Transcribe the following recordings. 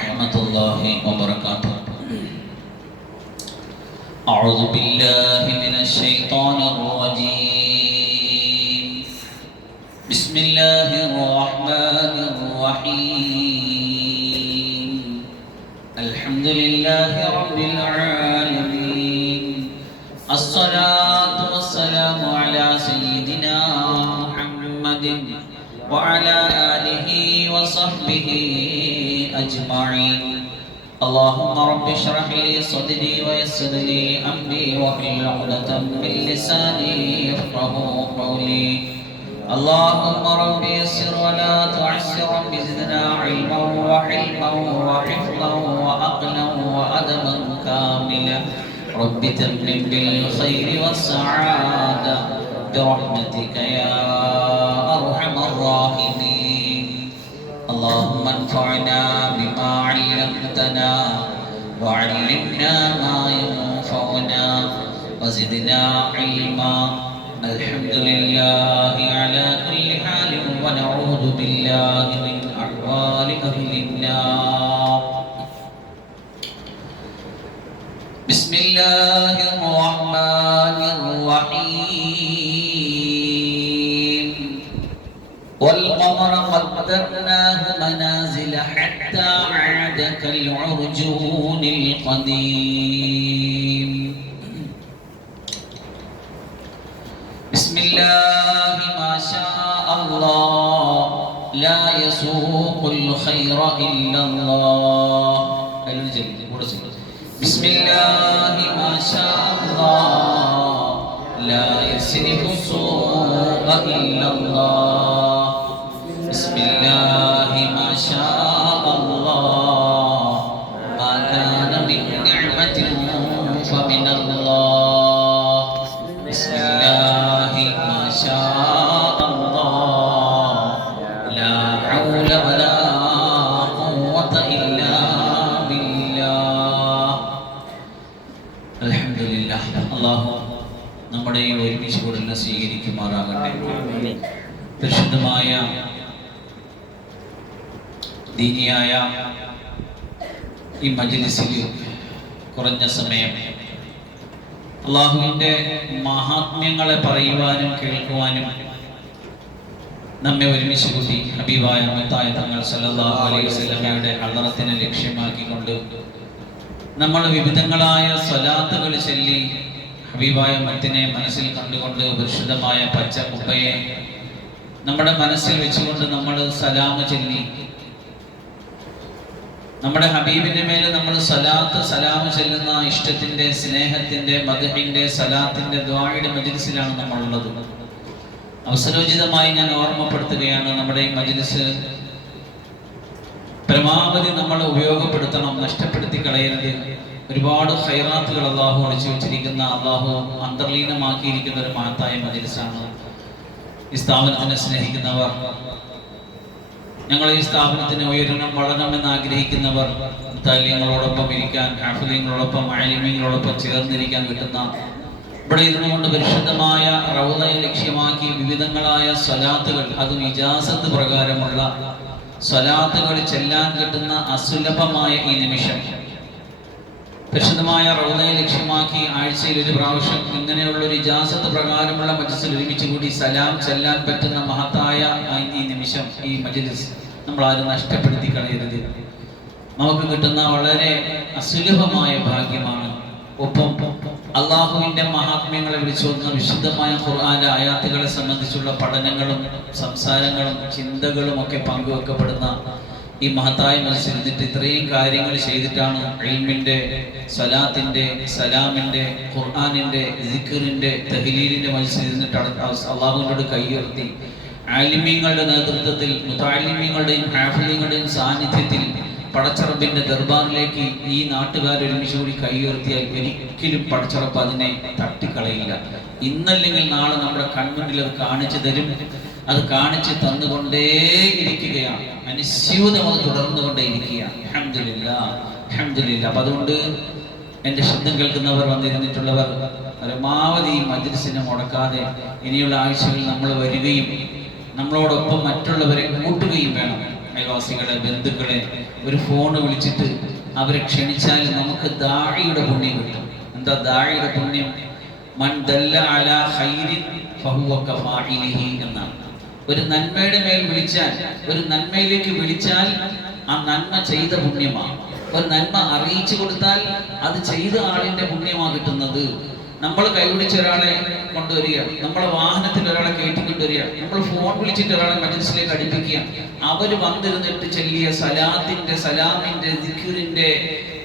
ورحمة الله وبركاته. أعوذ بالله من الشيطان الرجيم. بسم الله الرحمن الرحيم. الحمد لله رب العالمين. الصلاة والسلام على سيدنا محمد وعلى آله وصحبه أجمعين. اللهم رب اشرح لي صدري ويسر لي أمري واحلل عقدة من لساني يفقهوا قولي. اللهم رب يسر ولا تعسر رب زدنا علما وحلما وحفظا وعقلا وأدبا كاملا. رب تمم بالخير والسعادة برحمتك يا أرحم الراحمين. اللهم انفعنا بما علمتنا وعلمنا ما ينفعنا وزدنا علما. الحمد لله على كل حال ونعوذ بالله من أحوال أهل النار. بسم الله الرحمن الرحيم. والقمر قدرناه منازل حتى عاد كالعرجون القديم. بسم الله ما شاء الله لا يسوق الخير إلا الله. بسم الله ما شاء الله لا يصرف السوء إلا الله. بسم الله ما شاء الله ما كان من نعمة فمن الله. بسم الله ما شاء الله لا حول ولا قوة إلا بالله. الحمد لله. الله നമ്മുടെ ഈ ഒരുമിച്ച് കൂടലിനെ സ്വീകരിക്കുമാറാകട്ടെ. പരിശുദ്ധമായ ദീനിയായ ഈ മജ്‌ലിസിൽ കുറഞ്ഞ സമയം അല്ലാഹുവിൻ്റെ മഹാത്മ്യങ്ങളെ പറയുവാനും കേൾക്കുവാനും നമ്മെ ഒരുമിച്ച് കൂട്ടി ഹബീബായ മുത്തായ തങ്ങൾ സല്ലല്ലാഹു അലൈഹി വസല്ലമയുടെ ഹളറത്തിനെ ലക്ഷ്യമാക്കിക്കൊണ്ട് നമ്മൾ വിവിധങ്ങളായ സ്വലാത്തുകൾ ചൊല്ലി ഹബീബായ മുത്തിനെ മനസ്സിൽ കണ്ടുകൊണ്ട് പരിശുദ്ധമായ പച്ച കുപ്പയെ നമ്മുടെ മനസ്സിൽ വെച്ചുകൊണ്ട് നമ്മൾ സലാമ് ചൊല്ലി നമ്മുടെ ഹബീബിന്റെ മേലെ നമ്മൾ സലാമ് ചെല്ലുന്ന ഇഷ്ടത്തിന്റെ, സ്നേഹത്തിന്റെ, മദ്ഹിന്റെ, സലാത്തിന്റെ, ദുആയുടെ മജ്‌ലിസിലാണ് നമ്മളുള്ളത്. അവസരോചിതമായി ഞാൻ ഓർമ്മപ്പെടുത്തുകയാണ്, നമ്മുടെ ഈ മജ്‌ലിസ് പരമാവധി നമ്മൾ ഉപയോഗപ്പെടുത്തണം, നഷ്ടപ്പെടുത്തി കളയരുത്. ഒരുപാട് ഖൈറാത്തുകൾ അല്ലാഹു ഒളിച്ചു വെച്ചിരിക്കുന്ന, അല്ലാഹു അന്തർലീനമാക്കിയിരിക്കുന്ന ഒരു മഹത്തായ മജ്‌ലിസാണ്. ഈ സ്ഥാപനത്തിനെ സ്നേഹിക്കുന്നവർ, ഞങ്ങൾ ഈ സ്ഥാപനത്തിന് ഉയരണം, വളരണമെന്ന് ആഗ്രഹിക്കുന്നവർ, താലിങ്ങളോടൊപ്പം ഇരിക്കാൻ, ഹാഫിളീങ്ങളോടൊപ്പം, ആലിമീങ്ങളോടൊപ്പം ചേർന്നിരിക്കാൻ കിട്ടുന്ന, ഇവിടെ ഇരുന്നുകൊണ്ട് പരിശുദ്ധമായ റൗളയെ ലക്ഷ്യമാക്കി വിവിധങ്ങളായ സ്വലാത്തുകൾ, അതും ഇജാസത്ത് പ്രകാരമുള്ള സ്വലാത്തുകൾ ചെല്ലാൻ കിട്ടുന്ന അസുലഭമായ ഈ നിമിഷം, പരിശുദ്ധമായ റൗളയെ ലക്ഷ്യമാക്കി ആഴ്ചയിൽ ഒരു പ്രാവശ്യം ഇങ്ങനെയുള്ളൊരു ഇജാസത്ത് പ്രകാരമുള്ള മജ്‌ലിസിൽ ഒരുമിച്ച് കൂടി സലാം ചെല്ലാൻ പറ്റുന്ന മഹത്തായ ഈ നിമിഷം, ഈ മജ്‌ലിസ് നമ്മൾ ആരും നഷ്ടപ്പെടുത്തി കളയരുത്. നമുക്ക് കിട്ടുന്ന വളരെ അസുലഭമായ ഭാഗ്യമാണ്. ഒപ്പം അള്ളാഹുവിൻ്റെ മഹാത്മ്യങ്ങളെ വിളിച്ചോതുന്ന വിശുദ്ധമായ ഖുർആന്റെ ആയാത്തുകളെ സംബന്ധിച്ചുള്ള പഠനങ്ങളും സംസാരങ്ങളും ചിന്തകളും ഒക്കെ പങ്കുവെക്കപ്പെടുന്ന ഈ മഹത്തായ മജ്‌ലിസിൽ ഇരുന്നിട്ട് ഇത്രയും കാര്യങ്ങൾ ചെയ്തിട്ടാണ് ഇൽമിന്റെ, സ്വലാത്തിന്റെ, സലാമിന്റെ, ഖുർആനിന്റെ, സിക്റിന്റെ, തഹ്ലീലിന്റെ മജ്‌ലിസിൽ ഇരുന്നിട്ട് അള്ളാഹുവിനോട് കൈയുയർത്തി ആലിമീങ്ങളുടെ നേതൃത്വത്തിൽ, മുതഅല്ലിമീങ്ങളുടെയും ഹാഫിളീങ്ങളുടെയും സാന്നിധ്യത്തിൽ പടച്ചറബിന്റെ ദർബാറിലേക്ക് ഈ നാട്ടുകാർ ഒരുമിച്ച് കൂടി കൈയുയർത്തിയാൽ ഒരിക്കലും പടച്ചറബ് അതിനെ തട്ടിക്കളയില്ല. ഇന്നല്ലെങ്കിൽ നാളെ നമ്മുടെ കൺമുന്നിൽ അത് കാണിച്ചു തരും. അത് കാണിച്ച് തന്നുകൊണ്ടേയിരിക്കുകയാണ്, അനുസ്യൂതം അത് തുടർന്നുകൊണ്ടേയിരിക്കുകയാണ്. അൽഹംദുലില്ലാഹ്, അൽഹംദുലില്ലാഹ്. അപ്പം അതുകൊണ്ട് എൻ്റെ ശബ്ദം കേൾക്കുന്നവർ, വന്നിരുന്നിട്ടുള്ളവർ പരമാവധി ഈ മജ്‌ലിസിനെ മുടക്കാതെ ഇനിയുള്ള ആഴ്ചകളിൽ നമ്മൾ വരികയും നമ്മളോടൊപ്പം മറ്റുള്ളവരെ കൂട്ടുകയും വേണം. അയൽവാസികളെ, ബന്ധുക്കളെ ഒരു ഫോൺ വിളിച്ചിട്ട് അവരെ ക്ഷണിച്ചാൽ നമുക്ക് ദാഇയുടെ പുണ്യം കിട്ടും. എന്താ ദാഇയുടെ പുണ്യം? മൻ ദല്ല അലാ ഖൈരിൻ ഫഹുവ കഫാഇലിഹി എന്നാണ്. ഒരു നന്മയുടെ മേൽ വിളിച്ചാൽ, ഒരു നന്മയിലേക്ക് വിളിച്ചാൽ ആ നന്മ ചെയ്ത പുണ്യമാണ്. ഒരു നന്മ അറിയിച്ചു കൊടുത്താൽ അത് ചെയ്ത ആളിന്റെ പുണ്യമാണ് കിട്ടുന്നത്. നമ്മൾ കൈപിടിച്ച് ഒരാളെ കൊണ്ടുവരികയാണ്, നമ്മളെ വാഹനത്തിൽ ഒരാളെ കയറ്റിക്കൊണ്ടുവരികയാണ്, നമ്മൾ ഫോൺ വിളിച്ചിട്ട് ഒരാളെ മജ്‌ലിസിലേക്ക് അടുപ്പിക്കുക, അവര് വന്നിരുന്നിട്ട് ചൊല്ലിയ സലാത്തിന്റെ, സലാമിന്റെ, ദിക്റിന്റെ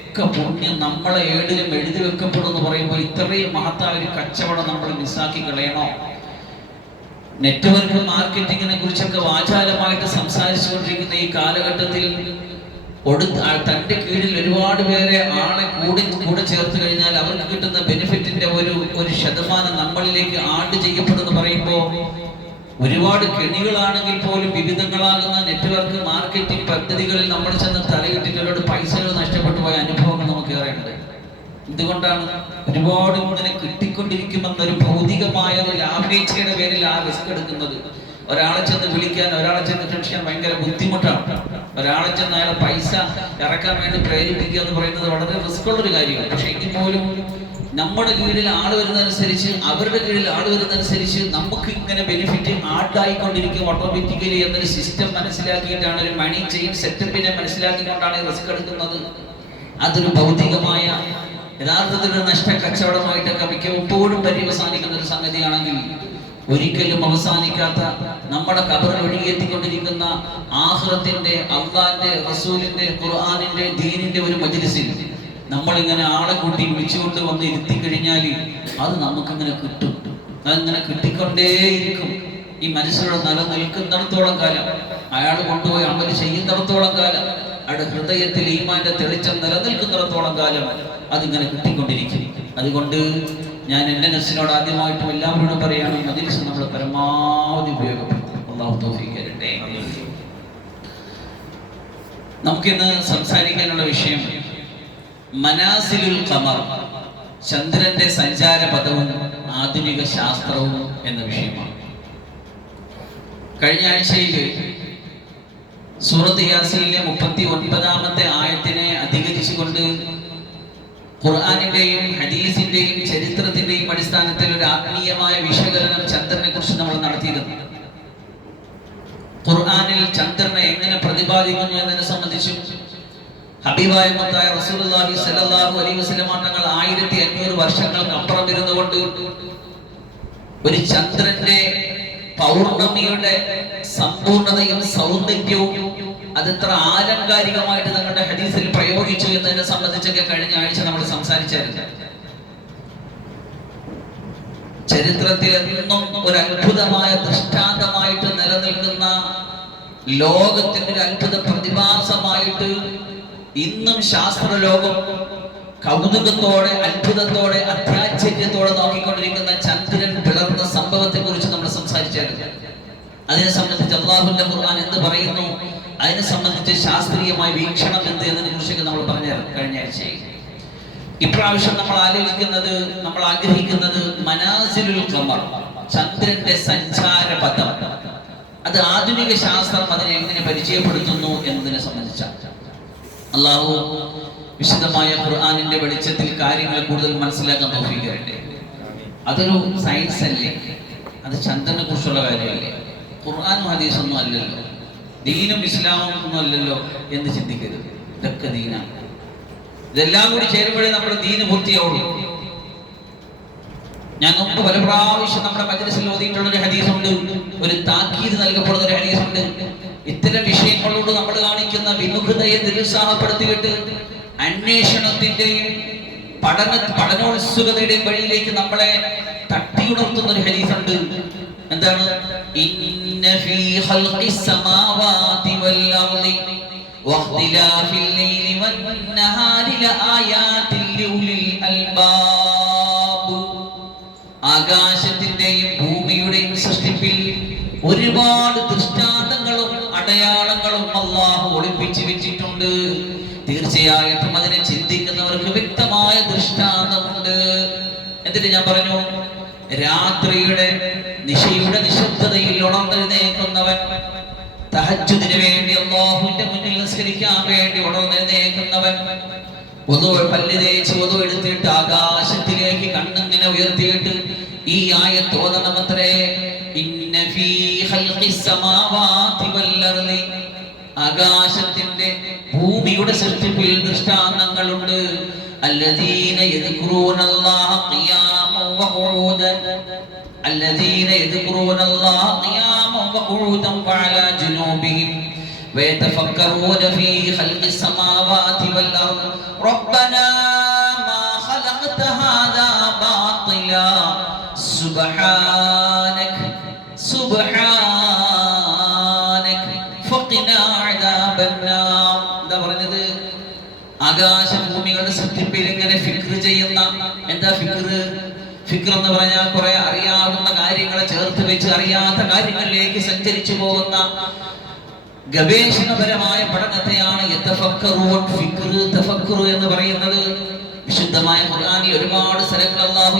ഒക്കെ പുണ്യം നമ്മളെ ഏടിലും എഴുതി വെക്കപ്പെടും എന്ന് പറയുമ്പോൾ ഇത്രയും മഹത്തായ ഒരു കച്ചവടം നമ്മൾ മിസ്സാക്കി കളയണോ? നെറ്റ്വർക്ക് മാർക്കറ്റിങ്ങിനെ കുറിച്ചൊക്കെ വാചാലമായിട്ട് സംസാരിച്ചുകൊണ്ടിരിക്കുന്ന ഈ കാലഘട്ടത്തിൽ തന്റെ കീഴിൽ ഒരുപാട് പേരെ ആളെ കൂടെ ചേർത്ത് കഴിഞ്ഞാൽ അവർക്ക് കിട്ടുന്ന ബെനിഫിറ്റിന്റെ ഒരു ശതമാനം നമ്മളിലേക്ക് ആഡ് ചെയ്യപ്പെടുമെന്ന് പറയുമ്പോൾ ഒരുപാട് കെണികളാണെങ്കിൽ പോലും വിവിധങ്ങളാകുന്ന നെറ്റ്വർക്ക് മാർക്കറ്റിംഗ് പദ്ധതികളിൽ നമ്മൾ ചെന്ന് തലയിട്ടിട്ട് ഒരുപാട് പൈസകൾ നഷ്ടപ്പെട്ടു പോയ അനുഭവങ്ങൾ നമുക്ക് ഏറെയുണ്ട്. എന്തുകൊണ്ടാണ്? ഒരുപാട് ഇങ്ങനെ കിട്ടിക്കൊണ്ടിരിക്കുമെന്നൊരു ഭൗതികമായ ഒരു ലാഭേച്ഛയുടെ പേരിൽ ആ റിസ്ക് എടുക്കുന്നത്. ഒരാളെ ചെന്ന് വിളിക്കാൻ, ഒരാളെ ചെന്ന് ക്ഷണിക്കാൻ ഭയങ്കര ബുദ്ധിമുട്ടാണ്. ഒരാളെ ചെന്ന് അയാളെ പൈസ ഇറക്കാൻ വേണ്ടി പ്രേരിപ്പിക്കുക എന്ന് പറയുന്നത് വളരെ റിസ്ക് ഉള്ളൊരു കാര്യമാണ്. പക്ഷെ എങ്കിൽ പോലും നമ്മുടെ കീഴിൽ ആള് വരുന്നതനുസരിച്ച്, അവരുടെ കീഴിൽ ആള് വരുന്നതനുസരിച്ച് നമുക്ക് ഇങ്ങനെ ബെനിഫിറ്റ് ആഡായിക്കൊണ്ടിരിക്കും ഓട്ടോമാറ്റിക്കലി എന്നൊരു സിസ്റ്റം മനസ്സിലാക്കിയിട്ടാണ്, ഒരു മണി ചെയിൻ സെറ്റപ്പിനെ മനസ്സിലാക്കിക്കൊണ്ടാണ് റിസ്ക് എടുക്കുന്നത്. അതൊരു ഭൗതികമായ യഥാർത്ഥത്തിൽ ഒരു നഷ്ട കച്ചവടമായിട്ടൊക്കെ മിക്കപ്പോഴും പര്യവസാനിക്കുന്ന ഒരു സംഗതിയാണെങ്കിൽ, ഒരിക്കലും അവസാനിക്കാത്ത നമ്മുടെ ഖബറിൽ ഒഴുകിയെത്തിക്കൊണ്ടിരിക്കുന്ന ആഖിറത്തിന്റെ, അല്ലാഹുവിന്റെ, റസൂലിന്റെ, ഖുർആനിന്റെ, ദീനിന്റെ ഒരു മജ്‌ലിസിൽ നമ്മളിങ്ങനെ ആളെ കൂട്ടി വിളിച്ചുകൊണ്ട് വന്ന് ഇരുത്തി കഴിഞ്ഞാൽ അത് നമുക്കിങ്ങനെ കിട്ടും. അതിങ്ങനെ കിട്ടിക്കൊണ്ടേയിരിക്കും. ഈ മനുഷ്യരുടെ നിലനിൽക്കുന്നിടത്തോളം കാലം, അയാൾ കൊണ്ടുപോയി അമൽ ചെയ്യുന്നിടത്തോളം കാലം, അയാളുടെ ഹൃദയത്തിൽ ഈമാന്റെ തെളിച്ചം നിലനിൽക്കുന്നിടത്തോളം കാലം അതിങ്ങനെ കിട്ടിക്കൊണ്ടിരിക്കും. അതുകൊണ്ട് ഞാൻ എൻ്റെ നഫ്സിനോട് ആദ്യമായിട്ടും എല്ലാവരോടും പറയാണ്, മജ്‌ലിസ് നമ്മൾ പരമാവധി ഉപയോഗപ്പെടുത്തും. അല്ലാഹു തൗഫീഖ് തരട്ടെ. നമുക്കിന്ന് സംസാരിക്കാനുള്ള വിഷയം മനാസിലുൽ ഖമർ, ചന്ദ്രന്റെ സഞ്ചാരപഥവും ആധുനിക ശാസ്ത്രവും എന്ന വിഷയമാണ്. കഴിഞ്ഞ ആഴ്ചയിൽ സൂറത്ത് യാസീനിലെ 39-ാമത്തെ ആയത്തിനെ അധികരിച്ചുകൊണ്ട് ഖുർആനിന്റെയും ഹദീസിന്റെയും ചരിത്രത്തിന്റെയും അടിസ്ഥാനത്തിൽ ഒരു ആത്മീയമായ വിശകലനം ചന്ദ്രനെ കുറിച്ച് നമ്മൾ നടത്തിയിരുന്നു. ഖുർആനിൽ ചന്ദ്രനെ എങ്ങനെ പ്രതിപാദിക്കുന്നു എന്നതിനെ സംബന്ധിച്ചും ഹബീബായ മുത്തായ റസൂലുള്ളാഹി സ്വല്ലല്ലാഹു അലൈഹി വസല്ലം തങ്ങൾ 1500 വർഷങ്ങൾക്ക് അപ്പുറം ഇരുന്നുകൊണ്ട് ഒരു ചന്ദ്രന്റെ പൗർണമിയുടെ സമ്പൂർണതയും സൗന്ദര്യവും അതെത്ര ആലങ്കാരികമായിട്ട് തങ്ങളുടെ ഹദീസിൽ പ്രയോഗിച്ചു എന്നതിനെ സംബന്ധിച്ചൊക്കെ കഴിഞ്ഞ ആഴ്ച നമ്മൾ സംസാരിച്ചായിരുന്നു. ചരിത്രത്തിൽ എന്നും ഒരു അത്ഭുതമായ ദൃഷ്ടാന്തമായിട്ട് നിലനിൽക്കുന്ന, ലോകത്തിന്റെ ഒരു അത്ഭുത പ്രതിഭാസമായിട്ട് ഇന്നും ശാസ്ത്രലോകം കൗതുകത്തോടെ, അത്ഭുതത്തോടെ, അത്യാശ്ചര്യത്തോടെ നോക്കിക്കൊണ്ടിരിക്കുന്ന ചന്ദ്രൻ പിളർന്ന സംഭവത്തെ കുറിച്ച് നമ്മൾ സംസാരിച്ചായിരുന്നു. അതിനെ സംബന്ധിച്ച് അല്ലാഹുവിന്റെ ഖുർആൻ എന്ത് പറയുന്നു, അതിനെ സംബന്ധിച്ച് ശാസ്ത്രീയമായ വീക്ഷണം എന്ത് എന്നതിനെ കുറിച്ചൊക്കെ നമ്മൾ പറഞ്ഞു കഴിഞ്ഞ ആഴ്ചയിൽ. ഇപ്രാവശ്യം നമ്മൾ ആഗ്രഹിക്കുന്നത് മനാസിലുൽ ഖമർ, ചന്ദ്രന്റെ സഞ്ചാരപഥം, അത് ആധുനിക ശാസ്ത്രം അതിനെ എങ്ങനെ പരിചയപ്പെടുത്തുന്നു എന്നതിനെ സംബന്ധിച്ചാണ്. അല്ലാഹു വിശുദ്ധമായ ഖുർആനിന്റെ വെളിച്ചത്തിൽ കാര്യങ്ങൾ കൂടുതൽ മനസ്സിലാക്കാൻ തൗഫീഖ് തരട്ടെ. അതൊരു സയൻസ് അല്ലേ? അത് ചന്ദ്രനെ കുറിച്ചുള്ള കാര്യമല്ലേ? ഖുർആനും ഹദീസൊന്നും അല്ലല്ലോ, ദീനും ഇസ്ലാമും ഒന്നും അല്ലല്ലോ എന്ന് ചിന്തിക്കരുത്. ഇതൊക്കെ ദീനാണ്. ഇതെല്ലാം കൂടി ചേരുമ്പോഴേ നമ്മുടെ ദീന് പൂർത്തിയാവുള്ളൂ. ഞാൻ മുമ്പ് പല പ്രാവശ്യം നമ്മുടെ മജ്‌ലിസിൽ ഓതിയിട്ടുള്ള ഒരു ഹദീസുണ്ട്, ഒരു താക്കീത് നൽകപ്പെടുന്ന ഒരു ഹദീസുണ്ട്. ഇത്തരം വിഷയങ്ങളോട് നമ്മൾ കാണിക്കുന്ന വിമുഖതയെ നിരുത്സാഹപ്പെടുത്തിയിട്ട് അന്വേഷണത്തിന്റെയും പഠനോത്സുകതയുടെയും വഴിയിലേക്ക് നമ്മളെ തട്ടിയുണർത്തുന്ന ഒരു ഹദീസുണ്ട്. എന്താണ്? ഇന്ന ഫീ ഖൽഖിസ് സമാവാതി വൽ അർളി വഖ്തിലാഫിൽ ലൈലി വൻ നഹാരി ലആയാതിൻ ലിഉലിൽ അൽബാബ്. ആകാശത്തിന്റെയും ഭൂമിയുടെയും സൃഷ്ടിപ്പിൽ ഒരുപാട് ദൃഷ്ടാന്തങ്ങളും അടയാളങ്ങളും അല്ലാഹു ഒളിപ്പിച്ചു വെച്ചിട്ടുണ്ട്. തീർച്ചയായിട്ടും അതിനെ ചിന്തിക്കുന്നവർക്ക് വ്യക്തമായ ദൃഷ്ടാന്തമുണ്ട്. എന്നിട്ട് ഞാൻ പറഞ്ഞു, രാത്രിയുടെ നിശയുടെ നിശബ്ദതയിൽ ഉണർന്നെഴുന്നേൽക്കുന്നവൻ തഹജ്ജുദിന് വേണ്ടി അല്ലാഹുവിന്റെ മുന്നിൽ നിസ്കരിക്കാൻ വേണ്ടി ഉണർന്നെഴുന്നേൽക്കുന്നവൻ പല്ല് തേച്ച് വധു എടുത്തിട്ട് ആകാശത്തിലേക്ക് കണ്ണിങ്ങനെ ഉയർത്തിയിട്ട് ഈ ആയത്ത് ഓതണമത്രേ. ഇന്ന ഫീ ഖൽഖിസ് സമാവാതി വൽ അർളി, ആകാശത്തിന്റെ ഭൂമിയുടെ സൃഷ്ടിപ്പിൽ ദൃഷ്ടാന്തങ്ങളുണ്ട്. അല്ലദീന യദ്കുറൂനല്ലാഹ ഖിയാമൻ വഖുഊദൻ, الذين يذكرون الله قياما وقعودا وعلى جنوبهم ويتفكرون في خلق السماوات والأرض ربنا ما خلقت هذا باطلا سبحانك سبحانك فقنا عذاب النار. എന്താ പറഞ്ഞത്? ആകാശഭൂമികളുടെ സൃഷ്ടിപ്പിൽ ഇങ്ങനെ ഫിക്ർ ചെയ്യുന്ന, എന്താ ഫിക്ർ? ഫിക്ർ എന്ന് പറഞ്ഞാൽ കുറെ അറിയാവുന്ന കാര്യങ്ങളെ ചേർത്ത് വെച്ച് അറിയാത്ത കാര്യങ്ങളിലേക്ക് സഞ്ചരിച്ചു പോകുന്ന ഗവേഷണപരമായ പഠനത്തെയാണ് യതഫക്കറൂൻ, ഫിക്ർ, തഫക്കുർ എന്ന് പറയുന്നത്. വിശുദ്ധമായ ഖുർആനിൽ ഒരുപാട് സ്ഥലങ്ങൾ അല്ലാഹു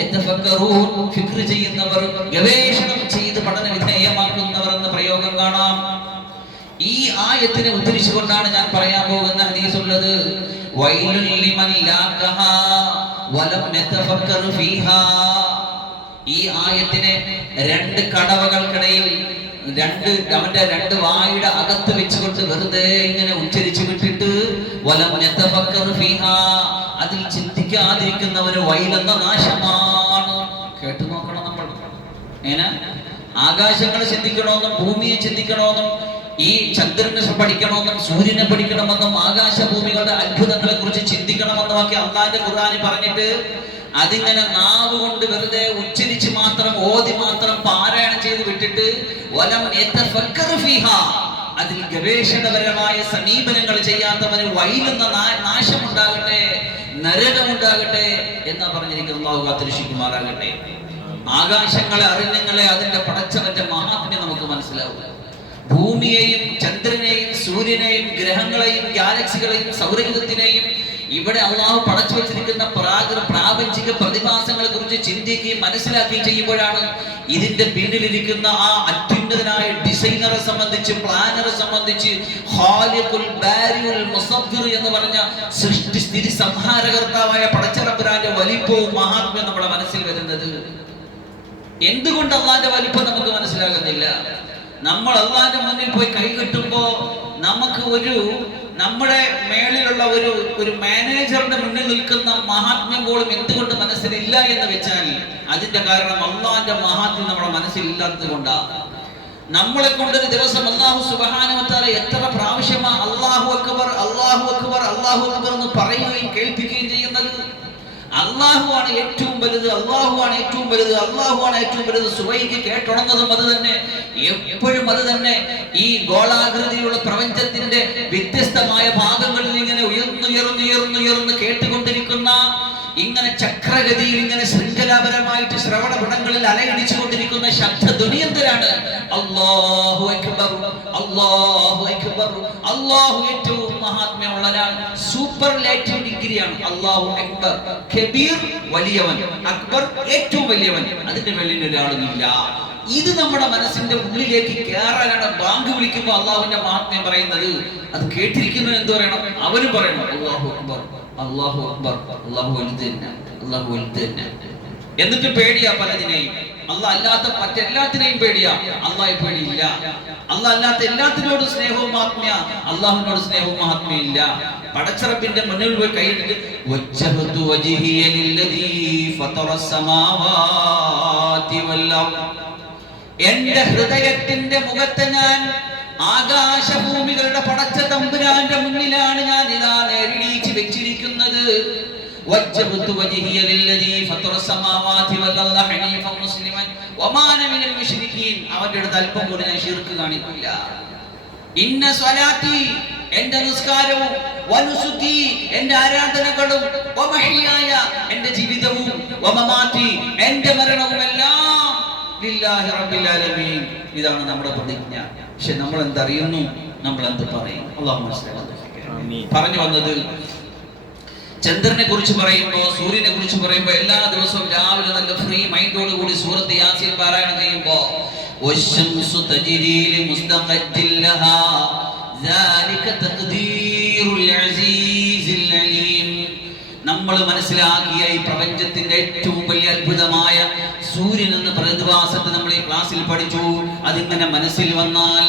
യതഫക്കറൂൻ ഫിക്ർ ചെയ്യുന്നവർ, ഗവേഷണം ചെയ്ത് പഠന വിധേയമാക്കുന്നവർ എന്ന പ്രയോഗം കാണാം. ഈ ആയത്തിനെ ഉദ്ധരിച്ചുകൊണ്ടാണ് ഞാൻ പറയാൻ പോകുന്ന ഹദീസ് ഉള്ളത്. വൈലുൽ ലിമൻ ലാഖഹാ വലം യതഫക്കർ ഫീഹാ. ഈ ആയത്തിനെ രണ്ട് കടവകൾക്കിടയിൽ അവന്റെ രണ്ട് വായുടെ അകത്ത് വെച്ചുകൊണ്ട് വെറുതെ ഇങ്ങനെ ഉച്ചരിച്ചു വിട്ടിട്ട് വലം യതഫക്കർ ഫീഹാ, അതിൽ ചിന്തിക്കാതിരിക്കുന്നവന് വൈലെന്ന നാശമാണ്. കേട്ടു നോക്കണം നമ്മൾ. ആകാശങ്ങളെ ചിന്തിക്കണമെന്നും ഭൂമിയെ ചിന്തിക്കണമെന്നും ഈ ചന്ദ്രനെ പഠിക്കണമെന്നും സൂര്യനെ പഠിക്കണമെന്നും ആകാശഭൂമികളുടെ അത്ഭുതങ്ങളെ കുറിച്ച് ചിന്തിക്കണമെന്നും ഒക്കെ അല്ലാഹുവിന്റെ ഖുർആനിൽ പറഞ്ഞിട്ട് അതിങ്ങനെ നാവ് കൊണ്ട് വെറുതെ ഉച്ചരിച്ച് മാത്രം ഓതി മാത്രം പാരായണം ചെയ്ത് വിട്ടിട്ട് വലം യതഫക്കർ ഫീഹാ, അതിൽ ഗവേഷണപരമായ സമീപനങ്ങൾ ചെയ്യാത്തവന് വൈലെന്ന നാശമുണ്ടാകട്ടെ, നരകമുണ്ടാകട്ടെ എന്നാ പറഞ്ഞിരിക്കുന്നത്. അല്ലാഹു കാത്തുരക്ഷിക്കുമാറാകട്ടെ. ആകാശങ്ങളെ അറിഞ്ഞങ്ങളെ അതിന്റെ പടച്ചവന്റെ മഹാത്മ്യം നമുക്ക് മനസ്സിലാവും. ഭൂമിയെയും ചന്ദ്രനെയും സൂര്യനെയും ഗ്രഹങ്ങളെയും ഗാലക്സികളെയും സൗരയൂഥത്തിനെയും ഇവിടെ അള്ളാഹു പടച്ചു വെച്ചിരിക്കുന്ന പ്രാപഞ്ചിക പ്രതിഭാസങ്ങളെ കുറിച്ച് ചിന്തിക്കുകയും മനസ്സിലാക്കുകയും ചെയ്യുമ്പോഴാണ് ഇതിന്റെ പിന്നിലിരിക്കുന്ന ആ അത്യുന്നതനായ ഡിസൈനറെ സംബന്ധിച്ച്, പ്ലാനറെ സംബന്ധിച്ച്, ഖാലിഖുൽ ബാരിഉൽ മുസവ്വിർ എന്ന് പറഞ്ഞ സൃഷ്ടി സ്ഥിതി സംഹാരകർത്താവായ പടച്ചറബ്ബിന്റെ വലിപ്പവും മഹാത്മ്യവും നമ്മുടെ മനസ്സിൽ വരുന്നത്. എന്തുകൊണ്ട് അള്ളാന്റെ വലിപ്പം നമുക്ക് മനസ്സിലാകുന്നില്ല? നമ്മൾ അള്ളാന്റെ മുന്നിൽ പോയി കൈകെട്ടുമ്പോ നമുക്ക് നമ്മുടെ മേളിലുള്ള ഒരു മാനേജറിന്റെ മുന്നിൽ നിൽക്കുന്ന മഹാത്മ്യം പോലും എന്തുകൊണ്ട് മനസ്സിലില്ല എന്ന് വെച്ചാൽ അതിന്റെ കാരണം അള്ളാന്റെ മഹാത്മ്യം നമ്മുടെ മനസ്സിൽ ഇല്ലാത്തത് കൊണ്ടാണ്. നമ്മളെ കൊണ്ടൊരു ദിവസം അല്ലാഹു സുബ്ഹാനഹു വ തആല എത്ര പ്രാവശ്യമാ അല്ലാഹു അക്ബർ അല്ലാഹു അക്ബർ അല്ലാഹു അക്ബർ എന്ന് പറയുകയും കേൾപ്പിക്കുകയും ചെയ്യുന്നത്. അള്ളാഹുവാണ് ഏറ്റവും വലുത്, അള്ളാഹുവാണ് ഏറ്റവും വലുത്, അള്ളാഹുവാണ് ഏറ്റവും വലുത്. സുബൈക്ക് കേട്ടുണർന്നതും അത് തന്നെ, എപ്പോഴും അത് തന്നെ. ഈ ഗോളാകൃതിയിലുള്ള പ്രപഞ്ചത്തിന്റെ വ്യത്യസ്തമായ ഭാഗങ്ങളിൽ ഇങ്ങനെ ഉയർന്നുയർന്നുയർന്നുയർന്ന് കേട്ടുകൊണ്ടിരിക്കുന്ന, ഇങ്ങനെ ചക്രഗതിയിൽ ഇങ്ങനെ ശൃംഖലാപരമായിട്ട് ശ്രവണപടങ്ങളിൽ അലയടിച്ചുകൊണ്ടിരിക്കുന്ന ശബ്ദധ്വനി എന്തിനാണ്? അല്ലാഹു അക്ബർ അല്ലാഹു അക്ബർ. അല്ലാഹു ഏറ്റവും മഹാത്മ്യമുള്ളവനാണ്. സൂപ്പർലേറ്റീവ് ഡിഗ്രിയാണ് അല്ലാഹു അക്ബർ. കബീർ വലിയവൻ, അക്ബർ ഏറ്റവും വലിയവൻ. അതിന്റെ വെളിയിൽ ഒരാളുമില്ല. ഇത് നമ്മുടെ മനസ്സിന്റെ ഉള്ളിലേക്ക് കയറാനാണ് ബാങ്ക് വിളിക്കുമ്പോൾ അള്ളാഹുവിന്റെ മഹാത്മ്യം പറയുന്നത്. അത് കേട്ടിരിക്കുന്നവൻ എന്ത് പറയണം? അവനും പറയണം അല്ലാഹു അക്ബർ അല്ലാഹു അക്ബർ, അല്ലാഹു വലുത് തന്നെ, അല്ലാഹു വലുത് തന്നെ. എന്നിട്ട് പേടിയാ പലതിനെയും. അല്ലാഹ് അല്ലാത്ത മറ്റെല്ലാത്തിനെയും പേടിയാ, അല്ലാഹെ പേടിയില്ല. അല്ലാഹ് അല്ലാത്ത എല്ലാത്തിനോടും സ്നേഹവും മഹാത്മ്യ, അല്ലാഹുവിനോട് സ്നേഹവും മഹാത്മ്യം ഇല്ല. പടച്ചറബിന്റെ മുന്നിൽ പോയി കൈയിട്ട് വജ്ജഹതു വജ്ഹിയ ലില്ലദീ ഫതറസ് സമാവാതി വൽ അർദ്, എന്റെ ഹൃദയത്തിന്റെ മുഖത്തെ ഞാൻ ആകാശഭൂമികളുടെ പടച്ച തമ്പുരാന്റെ മുന്നിലാണ് ഞാൻ ഇതാ നേരിടിച്ച് വെച്ചിരിക്കുന്നത്. വജ്ജഹതു വജ്ഹിയ ലില്ലദീ ഫതറസ് സമാവാതി വൽ അർദ് ഹനീഫൻ മുസ്ലിമൻ വമാ അന മിനൽ മുശ്രികീൻ. അവന്റെ അടുത്ത് അല്പം പോലും ഞാൻ ശിർക്ക് കാണിക്കില്ല. ഇന്ന സ്വലാത്തി, എന്റെ നിസ്കാരവും, വനുസുക്കി, എന്റെ ആരാധനകളും, വമഹ്യായ, എന്റെ ജീവിതവും, വമമാതി, എന്റെ മരണവും എല്ലാം ലില്ലാഹി റബ്ബിൽ ആലമീൻ. ഇതാണ് നമ്മുടെ പ്രതിജ്ഞ. പക്ഷെ നമ്മൾ എന്തറിയുന്നു, നമ്മൾ എന്ത് പറയും? അല്ലാഹുമ്മ സ്വല്ലി. പറഞ്ഞു വന്നത്, ചന്ദ്രനെ കുറിച്ച് പറയുമ്പോൾ, സൂര്യനെ കുറിച്ച് പറയുമ്പോൾ എല്ലാ ദിവസവും രാവിലെ നല്ല ഫ്രീ മൈൻഡോട് കൂടി സൂറത്ത് യാസീൻ പാരായണം ചെയ്യുമ്പോൾ വശംസു തജ്രി ലിമുസ്തഖദ്ദിൻ ലഹാ ദാലിക തഖ്ദീറുൽ അസീസിൽ അലീം. നമ്മൾ മനസ്സിലാക്കിയ ഈ പ്രപഞ്ചത്തിന്റെ ഏറ്റവും വലിയ അത്ഭുതമായ സൂര്യൻ എന്ന പ്രതിഭാസത്തെ നമ്മൾ ഈ ക്ലാസ്സിൽ പഠിച്ചു. അതിങ്ങനെ മനസ്സിൽ വന്നാൽ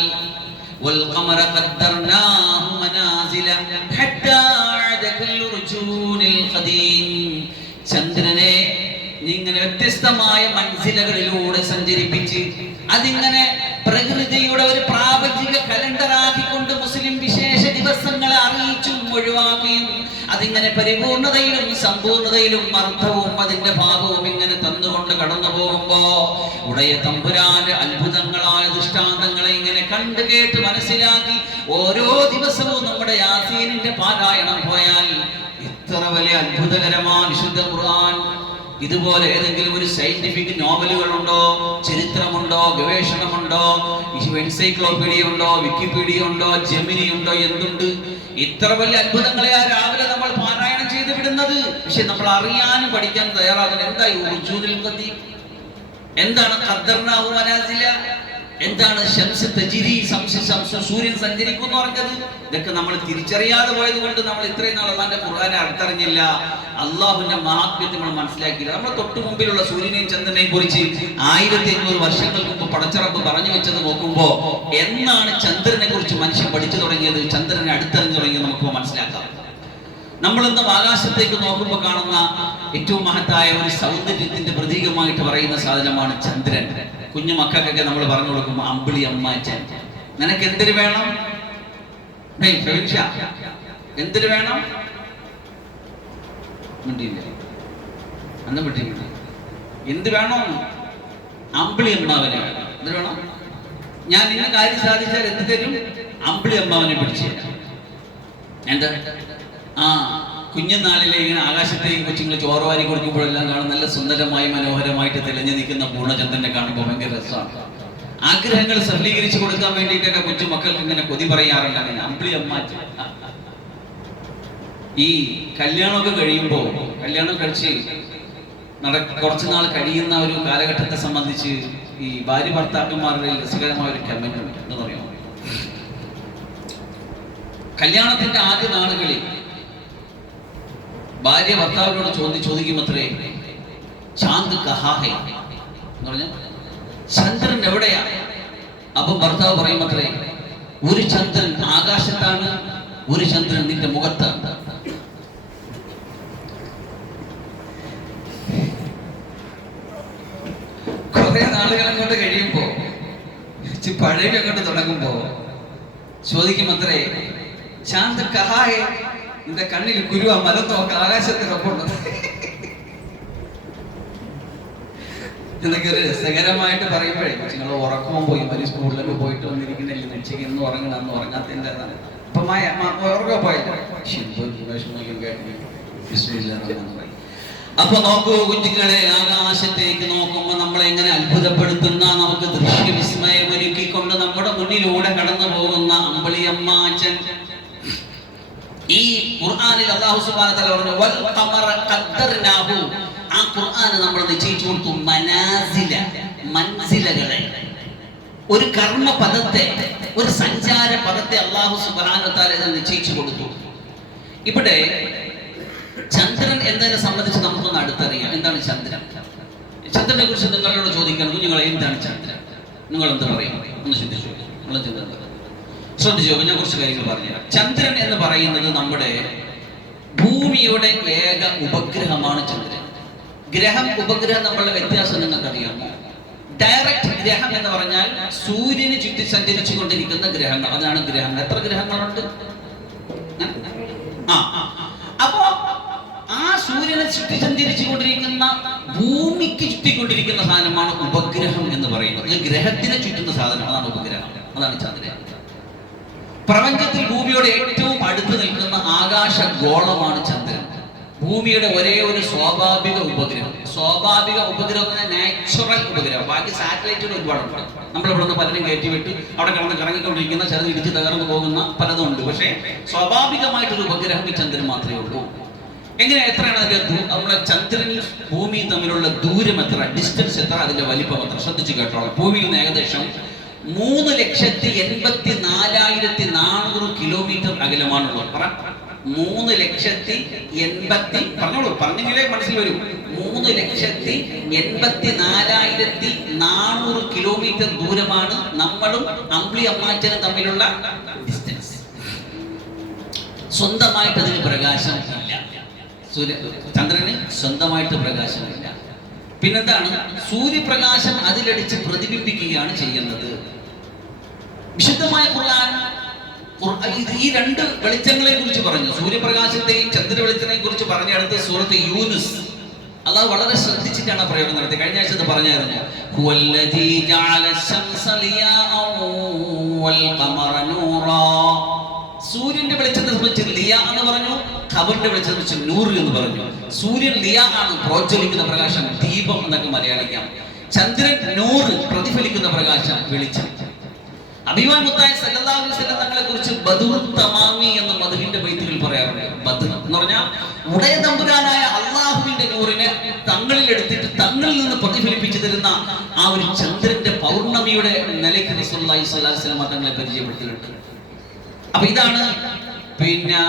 വൽഖമറ ഖദ്ദർനാഹു മനാസില ഹത്താ അഅദ കൽറുജൂനിൽ ഖദീം. ചന്ദ്രനെ ഇങ്ങനെ വ്യത്യസ്തമായ മൻസിലകളിലൂടെ സഞ്ചരിപ്പിച്ച് അതിങ്ങനെ പ്രകൃതിയുടെ ഒരു പ്രാപഞ്ചിക കലണ്ടറാക്കിക്കൊണ്ട് മുസ്ലിം വിശേഷ ദിവസങ്ങളെ അറിയിച്ചും ഒഴിവാക്കിയും അതിങ്ങനെ പരിപൂർണതയിലും സമ്പൂർണതയിലും അർത്ഥവും അതിന്റെ ഭാഗവും ഇങ്ങനെ തന്നുകൊണ്ട് കടന്നു പോകുമ്പോ ഉടയ തമ്പുരാന്റെ അത്ഭുതങ്ങളായ ദൃഷ്ടാന്തങ്ങളെ ഇങ്ങനെ കണ്ടു കേട്ട് മനസ്സിലാക്കി ഓരോ ദിവസവും നമ്മുടെ യാസീനിന്റെ പാരായണം പോയാൽ ഇത്ര വലിയ അത്ഭുതകരമായ വിശുദ്ധ ഖുർആൻ. ഇതുപോലെ ഏതെങ്കിലും ഒരു സയന്റിഫിക് നോവലുകളുണ്ടോ, ചരിത്രമുണ്ടോ, ഗവേഷണമുണ്ടോ, എൻസൈക്ലോപീഡിയ ഉണ്ടോ, വിക്കിപീഡിയ ഉണ്ടോ, ജെമിനി ഉണ്ടോ, എന്തുണ്ട്? ഇത്ര വലിയ അത്ഭുതങ്ങളെ ആ രാവിലെ നമ്മൾ പാരായണം ചെയ്ത് വിടുന്നത്. പക്ഷെ നമ്മൾ അറിയാനും പഠിക്കാൻ തയ്യാറാകുന്നത് എന്തായി ഉർജൂനിൽ ഖദീം, എന്താണ് ഖദ്ദർനാഹു മനാസില, എന്താണ് ശംസ് തജ്രി, സൂര്യൻ സഞ്ചരിക്കുന്നു പറഞ്ഞത്. ഇതൊക്കെ നമ്മൾ തിരിച്ചറിയാതെ പോയത് കൊണ്ട് നമ്മൾ ഇത്രയും നാൾ അള്ളാന്റെ ഖുർആനെ അടുത്തറിഞ്ഞില്ല, അള്ളാഹുവിന്റെ മഹാത്മ്യത്തെ നമ്മൾ മനസ്സിലാക്കിയില്ല. നമ്മൾ തൊട്ടു മുമ്പിലുള്ള സൂര്യനെയും ചന്ദ്രനെയും കുറിച്ച് 1500 വർഷങ്ങൾക്ക് മുമ്പ് പടച്ചറപ്പ് പറഞ്ഞു വെച്ചത് നോക്കുമ്പോ എന്നാണ് ചന്ദ്രനെ കുറിച്ച് മനുഷ്യൻ പഠിച്ചു തുടങ്ങിയത്, ചന്ദ്രനെ അടുത്തറിഞ്ഞു തുടങ്ങിയത് നമുക്ക് മനസ്സിലാക്കാം. നമ്മളിന്ന് ആകാശത്തേക്ക് നോക്കുമ്പോൾ കാണുന്ന ഏറ്റവും മഹത്തായ ഒരു സൗന്ദര്യത്തിന്റെ പ്രതീകമായിട്ട് പറയുന്ന സാധനമാണ് ചന്ദ്രൻ. കുഞ്ഞു മക്കൾക്കൊക്കെ നമ്മൾ പറഞ്ഞു കൊടുക്കുമ്പോൾ അമ്പിളി അമ്മാച്ചൻ, നിനക്ക് എന്തിനു വേണം, എന്തിനു വേണം, എന്ത് വേണോ, അമ്പിളി അമ്മാവനെ വേണം. എന്ത് വേണം? ഞാൻ ഇന്ന കാര്യം സാധിച്ചാൽ എന്ത് തരും? അമ്പിളി അമ്മാവനെ പിടിച്ചു തരാം. എന്താ കുഞ്ഞുനാളിലെ ഇങ്ങനെ ആകാശത്തേക്ക് കൊച്ചുങ്ങൾ ചോറുവാരി കൊടുക്കുമ്പോഴെല്ലാം കാണും നല്ല സുന്ദരമായി മനോഹരമായിട്ട് തെളിഞ്ഞു നിൽക്കുന്ന പൂർണ്ണചന്ദ്രനെ കാണുമ്പോൾ ഭയങ്കര രസമാണ്. ആഗ്രഹങ്ങൾ സഫലീകരിച്ചു കൊടുക്കാൻ വേണ്ടിയിട്ടൊക്കെ കൊച്ചു മക്കൾക്ക് ഇങ്ങനെ കൊതി പറയാറുണ്ട്. അങ്ങനെ അമ്പിളി അമ്മാച്ച. ഈ കല്യാണമൊക്കെ കഴിയുമ്പോൾ, കല്യാണം കഴിച്ച് കുറച്ചു നാൾ കഴിയുന്ന ഒരു കാലഘട്ടത്തെ സംബന്ധിച്ച് ഈ ഭാര്യ ഭർത്താക്കന്മാരുടെ രസകരമായ ഒരു കമന്റ് ഉണ്ട്. എന്ന് പറയുമോ, കല്യാണത്തിന്റെ ആദ്യ നാളുകളിൽ ഭാര്യ ഭർത്താവിനോട് ചോദിക്കുമത്രേ, ചാന്ദ് കഹാ ഹൈ എന്ന് പറഞ്ഞ ചന്ദ്രൻ എവിടെയാ? അപ്പം ഭർത്താവ് പറയുമത്രേ, ഒരു ചന്ദ്രൻ ആകാശത്താണ്, ഒരു ചന്ദ്രൻ നിന്റെ മുഖത്താണ്. കുറെ നാളുകൾ അങ്ങോട്ട് കഴിയുമ്പോ, പഴയ അങ്ങോട്ട് തുടങ്ങുമ്പോ ചോദിക്കുമത്രേ, ചാന്ദ് കഹാ ഹൈ, നിന്റെ കണ്ണിൽ കുരുവ മലം നോക്ക ആകാശത്തിനൊപ്പമുണ്ട് എന്നൊക്കെ ഒരു രസകരമായിട്ട് പറയുമ്പോഴേ നിങ്ങൾ ഉറക്കവും പോയി മരി സ്കൂളിലൊക്കെ പോയിട്ട് വന്നിരിക്കുന്നില്ല, ഉച്ചയ്ക്ക് എന്ന് ഉറങ്ങണം, അന്ന് ഉറങ്ങാത്തതിൻ്റെ അപ്പൊ ഉറക്കം പോയില്ല. അപ്പൊ നോക്കൂ കുഞ്ഞുങ്ങളെ, ആകാശത്തേക്ക് നോക്കുമ്പോ നമ്മളെ എങ്ങനെ അത്ഭുതപ്പെടുത്തുന്ന, നമുക്ക് ദൃശ്യവിസ്മയം ഒരുക്കിക്കൊണ്ട് നമ്മുടെ മുന്നിലൂടെ കടന്നു പോകുന്ന അമ്പിളിയമ്മാച്ചൻ. ഈ ഖുർആനിൽ അല്ലാഹു സുബ്ഹാനഹു വ തആല പറഞ്ഞു വൽ ഖമറ ഖദ്ദർനാഹു, ആ ഖുർആൻ നമ്മൾ നിശ്ചയിച്ചു കൊടുത്തു മനാസില, മൻസിലകളെ, ഒരു കർമ്മ പദത്തെ, ഒരു സഞ്ചാര പദത്തെ അല്ലാഹു സുബ്ഹാനഹു വ തആല നിശ്ചയിച്ചു കൊടുത്തു. ഇവിടെ ചന്ദ്രൻ എന്നതിനെ സംബന്ധിച്ച് നമുക്കൊന്ന് അടുത്തറിയാം. എന്താണ് ചന്ദ്രൻ? ചന്ദ്രനെ കുറിച്ച് നിങ്ങളോട് ചോദിക്കണം, കുഞ്ഞുങ്ങളെ എന്താണ് ചന്ദ്രൻ? നിങ്ങൾ എന്ത് പറയും? ഒന്ന് ചിന്തിച്ചു, നിങ്ങൾ ചിന്ത ശ്രദ്ധിച്ചു. ഞാൻ കുറച്ച് കാര്യങ്ങൾ പറഞ്ഞുതരാം. ചന്ദ്രൻ എന്ന് പറയുന്നത് നമ്മുടെ ഭൂമിയുടെ ഏക ഉപഗ്രഹമാണ് ചന്ദ്രൻ. ഗ്രഹം ഉപഗ്രഹം നമ്മളുടെ വ്യത്യാസം നിങ്ങൾക്ക് അറിയാമോ? ഡയറക്റ്റ് ഗ്രഹം എന്ന് പറഞ്ഞാൽ സൂര്യന് ചുറ്റി സഞ്ചരിച്ചു കൊണ്ടിരിക്കുന്ന ഗ്രഹങ്ങൾ, അതാണ് ഗ്രഹങ്ങൾ. എത്ര ഗ്രഹങ്ങളുണ്ട്? അപ്പോ ആ സൂര്യനെ ചുറ്റി സഞ്ചരിച്ചു കൊണ്ടിരിക്കുന്ന ഭൂമിക്ക് ചുറ്റിക്കൊണ്ടിരിക്കുന്ന സാധനമാണ് ഉപഗ്രഹം എന്ന് പറയുന്നത്. ഗ്രഹത്തിനെ ചുറ്റുന്ന സാധനം, അതാണ് ഉപഗ്രഹം, അതാണ് ചന്ദ്രൻ. പ്രപഞ്ചത്തിൽ ഭൂമിയോട് ഏറ്റവും അടുത്ത് നിൽക്കുന്ന ആകാശ ഗോളമാണ് ചന്ദ്രൻ. ഭൂമിയുടെ ഒരേ ഒരു സ്വാഭാവിക ഉപഗ്രഹം. സ്വാഭാവിക ഉപഗ്രഹം നാച്ചുറൽ ഉപഗ്രഹം. ബാക്കി സാറ്റലൈറ്റുകൾ ഒരുപാടുണ്ട്. നമ്മളിവിടെ നിന്ന് പലരും കയറ്റിവിട്ട് അവിടെ കിടന്ന് കറങ്ങിക്കൊണ്ടിരിക്കുന്ന, ചിലത് ഇടിച്ച് തകർന്നു പോകുന്ന പലതും ഉണ്ട്. പക്ഷേ സ്വാഭാവികമായിട്ടൊരു ഉപഗ്രഹം ഈ ചന്ദ്രൻ മാത്രമേ ഉള്ളൂ. എങ്ങനെ എത്രയാണ് അതിന്റെ നമ്മളെ ചന്ദ്രനും ഭൂമിയും തമ്മിലുള്ള ദൂരം എത്ര, ഡിസ്റ്റൻസ് എത്ര, അതിന്റെ വലിപ്പം എത്ര? ശ്രദ്ധിച്ചു കേട്ടോളാം. ഭൂമിയിൽ നിന്ന് ഏകദേശം 3,84,400 കിലോമീറ്റർ അകലമാണുള്ളത്. പറ, 3,80,000, പറഞ്ഞോളൂ, പറഞ്ഞെങ്കിലേ മനസ്സിൽ വരും. 3,84,400 കിലോമീറ്റർ ദൂരമാണ് നമ്മളും അമ്പിളി അമ്മാച്ചനും തമ്മിലുള്ള ഡിസ്റ്റൻസ്. സ്വന്തമായിട്ട് അതിന് പ്രകാശം ഇല്ല. ചന്ദ്രന് സ്വന്തമായിട്ട് പ്രകാശമില്ല. പിന്നെന്താണ്? സൂര്യപ്രകാശം അതിലടിച്ച് പ്രതിബിംബിക്കുകയാണ് ചെയ്യുന്നത്. വിശുദ്ധമായ ഖുർആൻ ഈ രണ്ട് വെളിച്ചങ്ങളെ കുറിച്ച് പറഞ്ഞു. സൂര്യപ്രകാശത്തെയും ചന്ദ്ര വെളിച്ചത്തെയും കുറിച്ച് പറഞ്ഞെടുത്ത് സൂറത്ത് യൂനുസ് അള്ളാഹു വളരെ ശ്രദ്ധിച്ചിട്ടാണ് പ്രയോഗം നടത്തിയത്. കഴിഞ്ഞ ആഴ്ച പറഞ്ഞായിരുന്നു, സൂര്യന്റെ വെളിച്ചത്തെ സംബന്ധിച്ച് ലിയ എന്ന് പറഞ്ഞു, ഖബറിന്റെ വെളിച്ചത്തെ സംബന്ധിച്ച് നൂർ എന്ന് പറഞ്ഞു. സൂര്യൻ ലിയ ആണ്, പ്രോജ്വലിക്കുന്ന പ്രകാശം, ദീപം എന്നൊക്കെ മലയാളിക്കാം. ചന്ദ്രൻ നൂറ്, പ്രതിഫലിക്കുന്ന പ്രകാശം, വെളിച്ചം. അഭിമാൻ മുത്തായ സല്ലല്ലാഹു അലൈഹി വസല്ലം തങ്ങളെ കുറിച്ച് ബദുർ തമാമി എന്ന മദ്ഹിന്റെ ബൈത്തുകൾ പറയാറുണ്ട്. ബദർ എന്ന് പറഞ്ഞാൽ ഉടയ തമ്പുരാനായ അള്ളാഹുവിന്റെ നൂറിനെ തങ്ങളിൽ എടുത്തിട്ട് തങ്ങളിൽ നിന്ന് പ്രതിഫലിപ്പിച്ചു തരുന്ന ആ ഒരു ചന്ദ്രന്റെ പൗർണമിയുടെ നിലയ്ക്ക് റസൂലുള്ളാഹി സ്വല്ലല്ലാഹു അലൈഹി വസല്ലം തങ്ങളെ പരിചയപ്പെടുത്തിയിട്ടുണ്ട്. അപ്പൊ ഇതാണ് പിന്നെ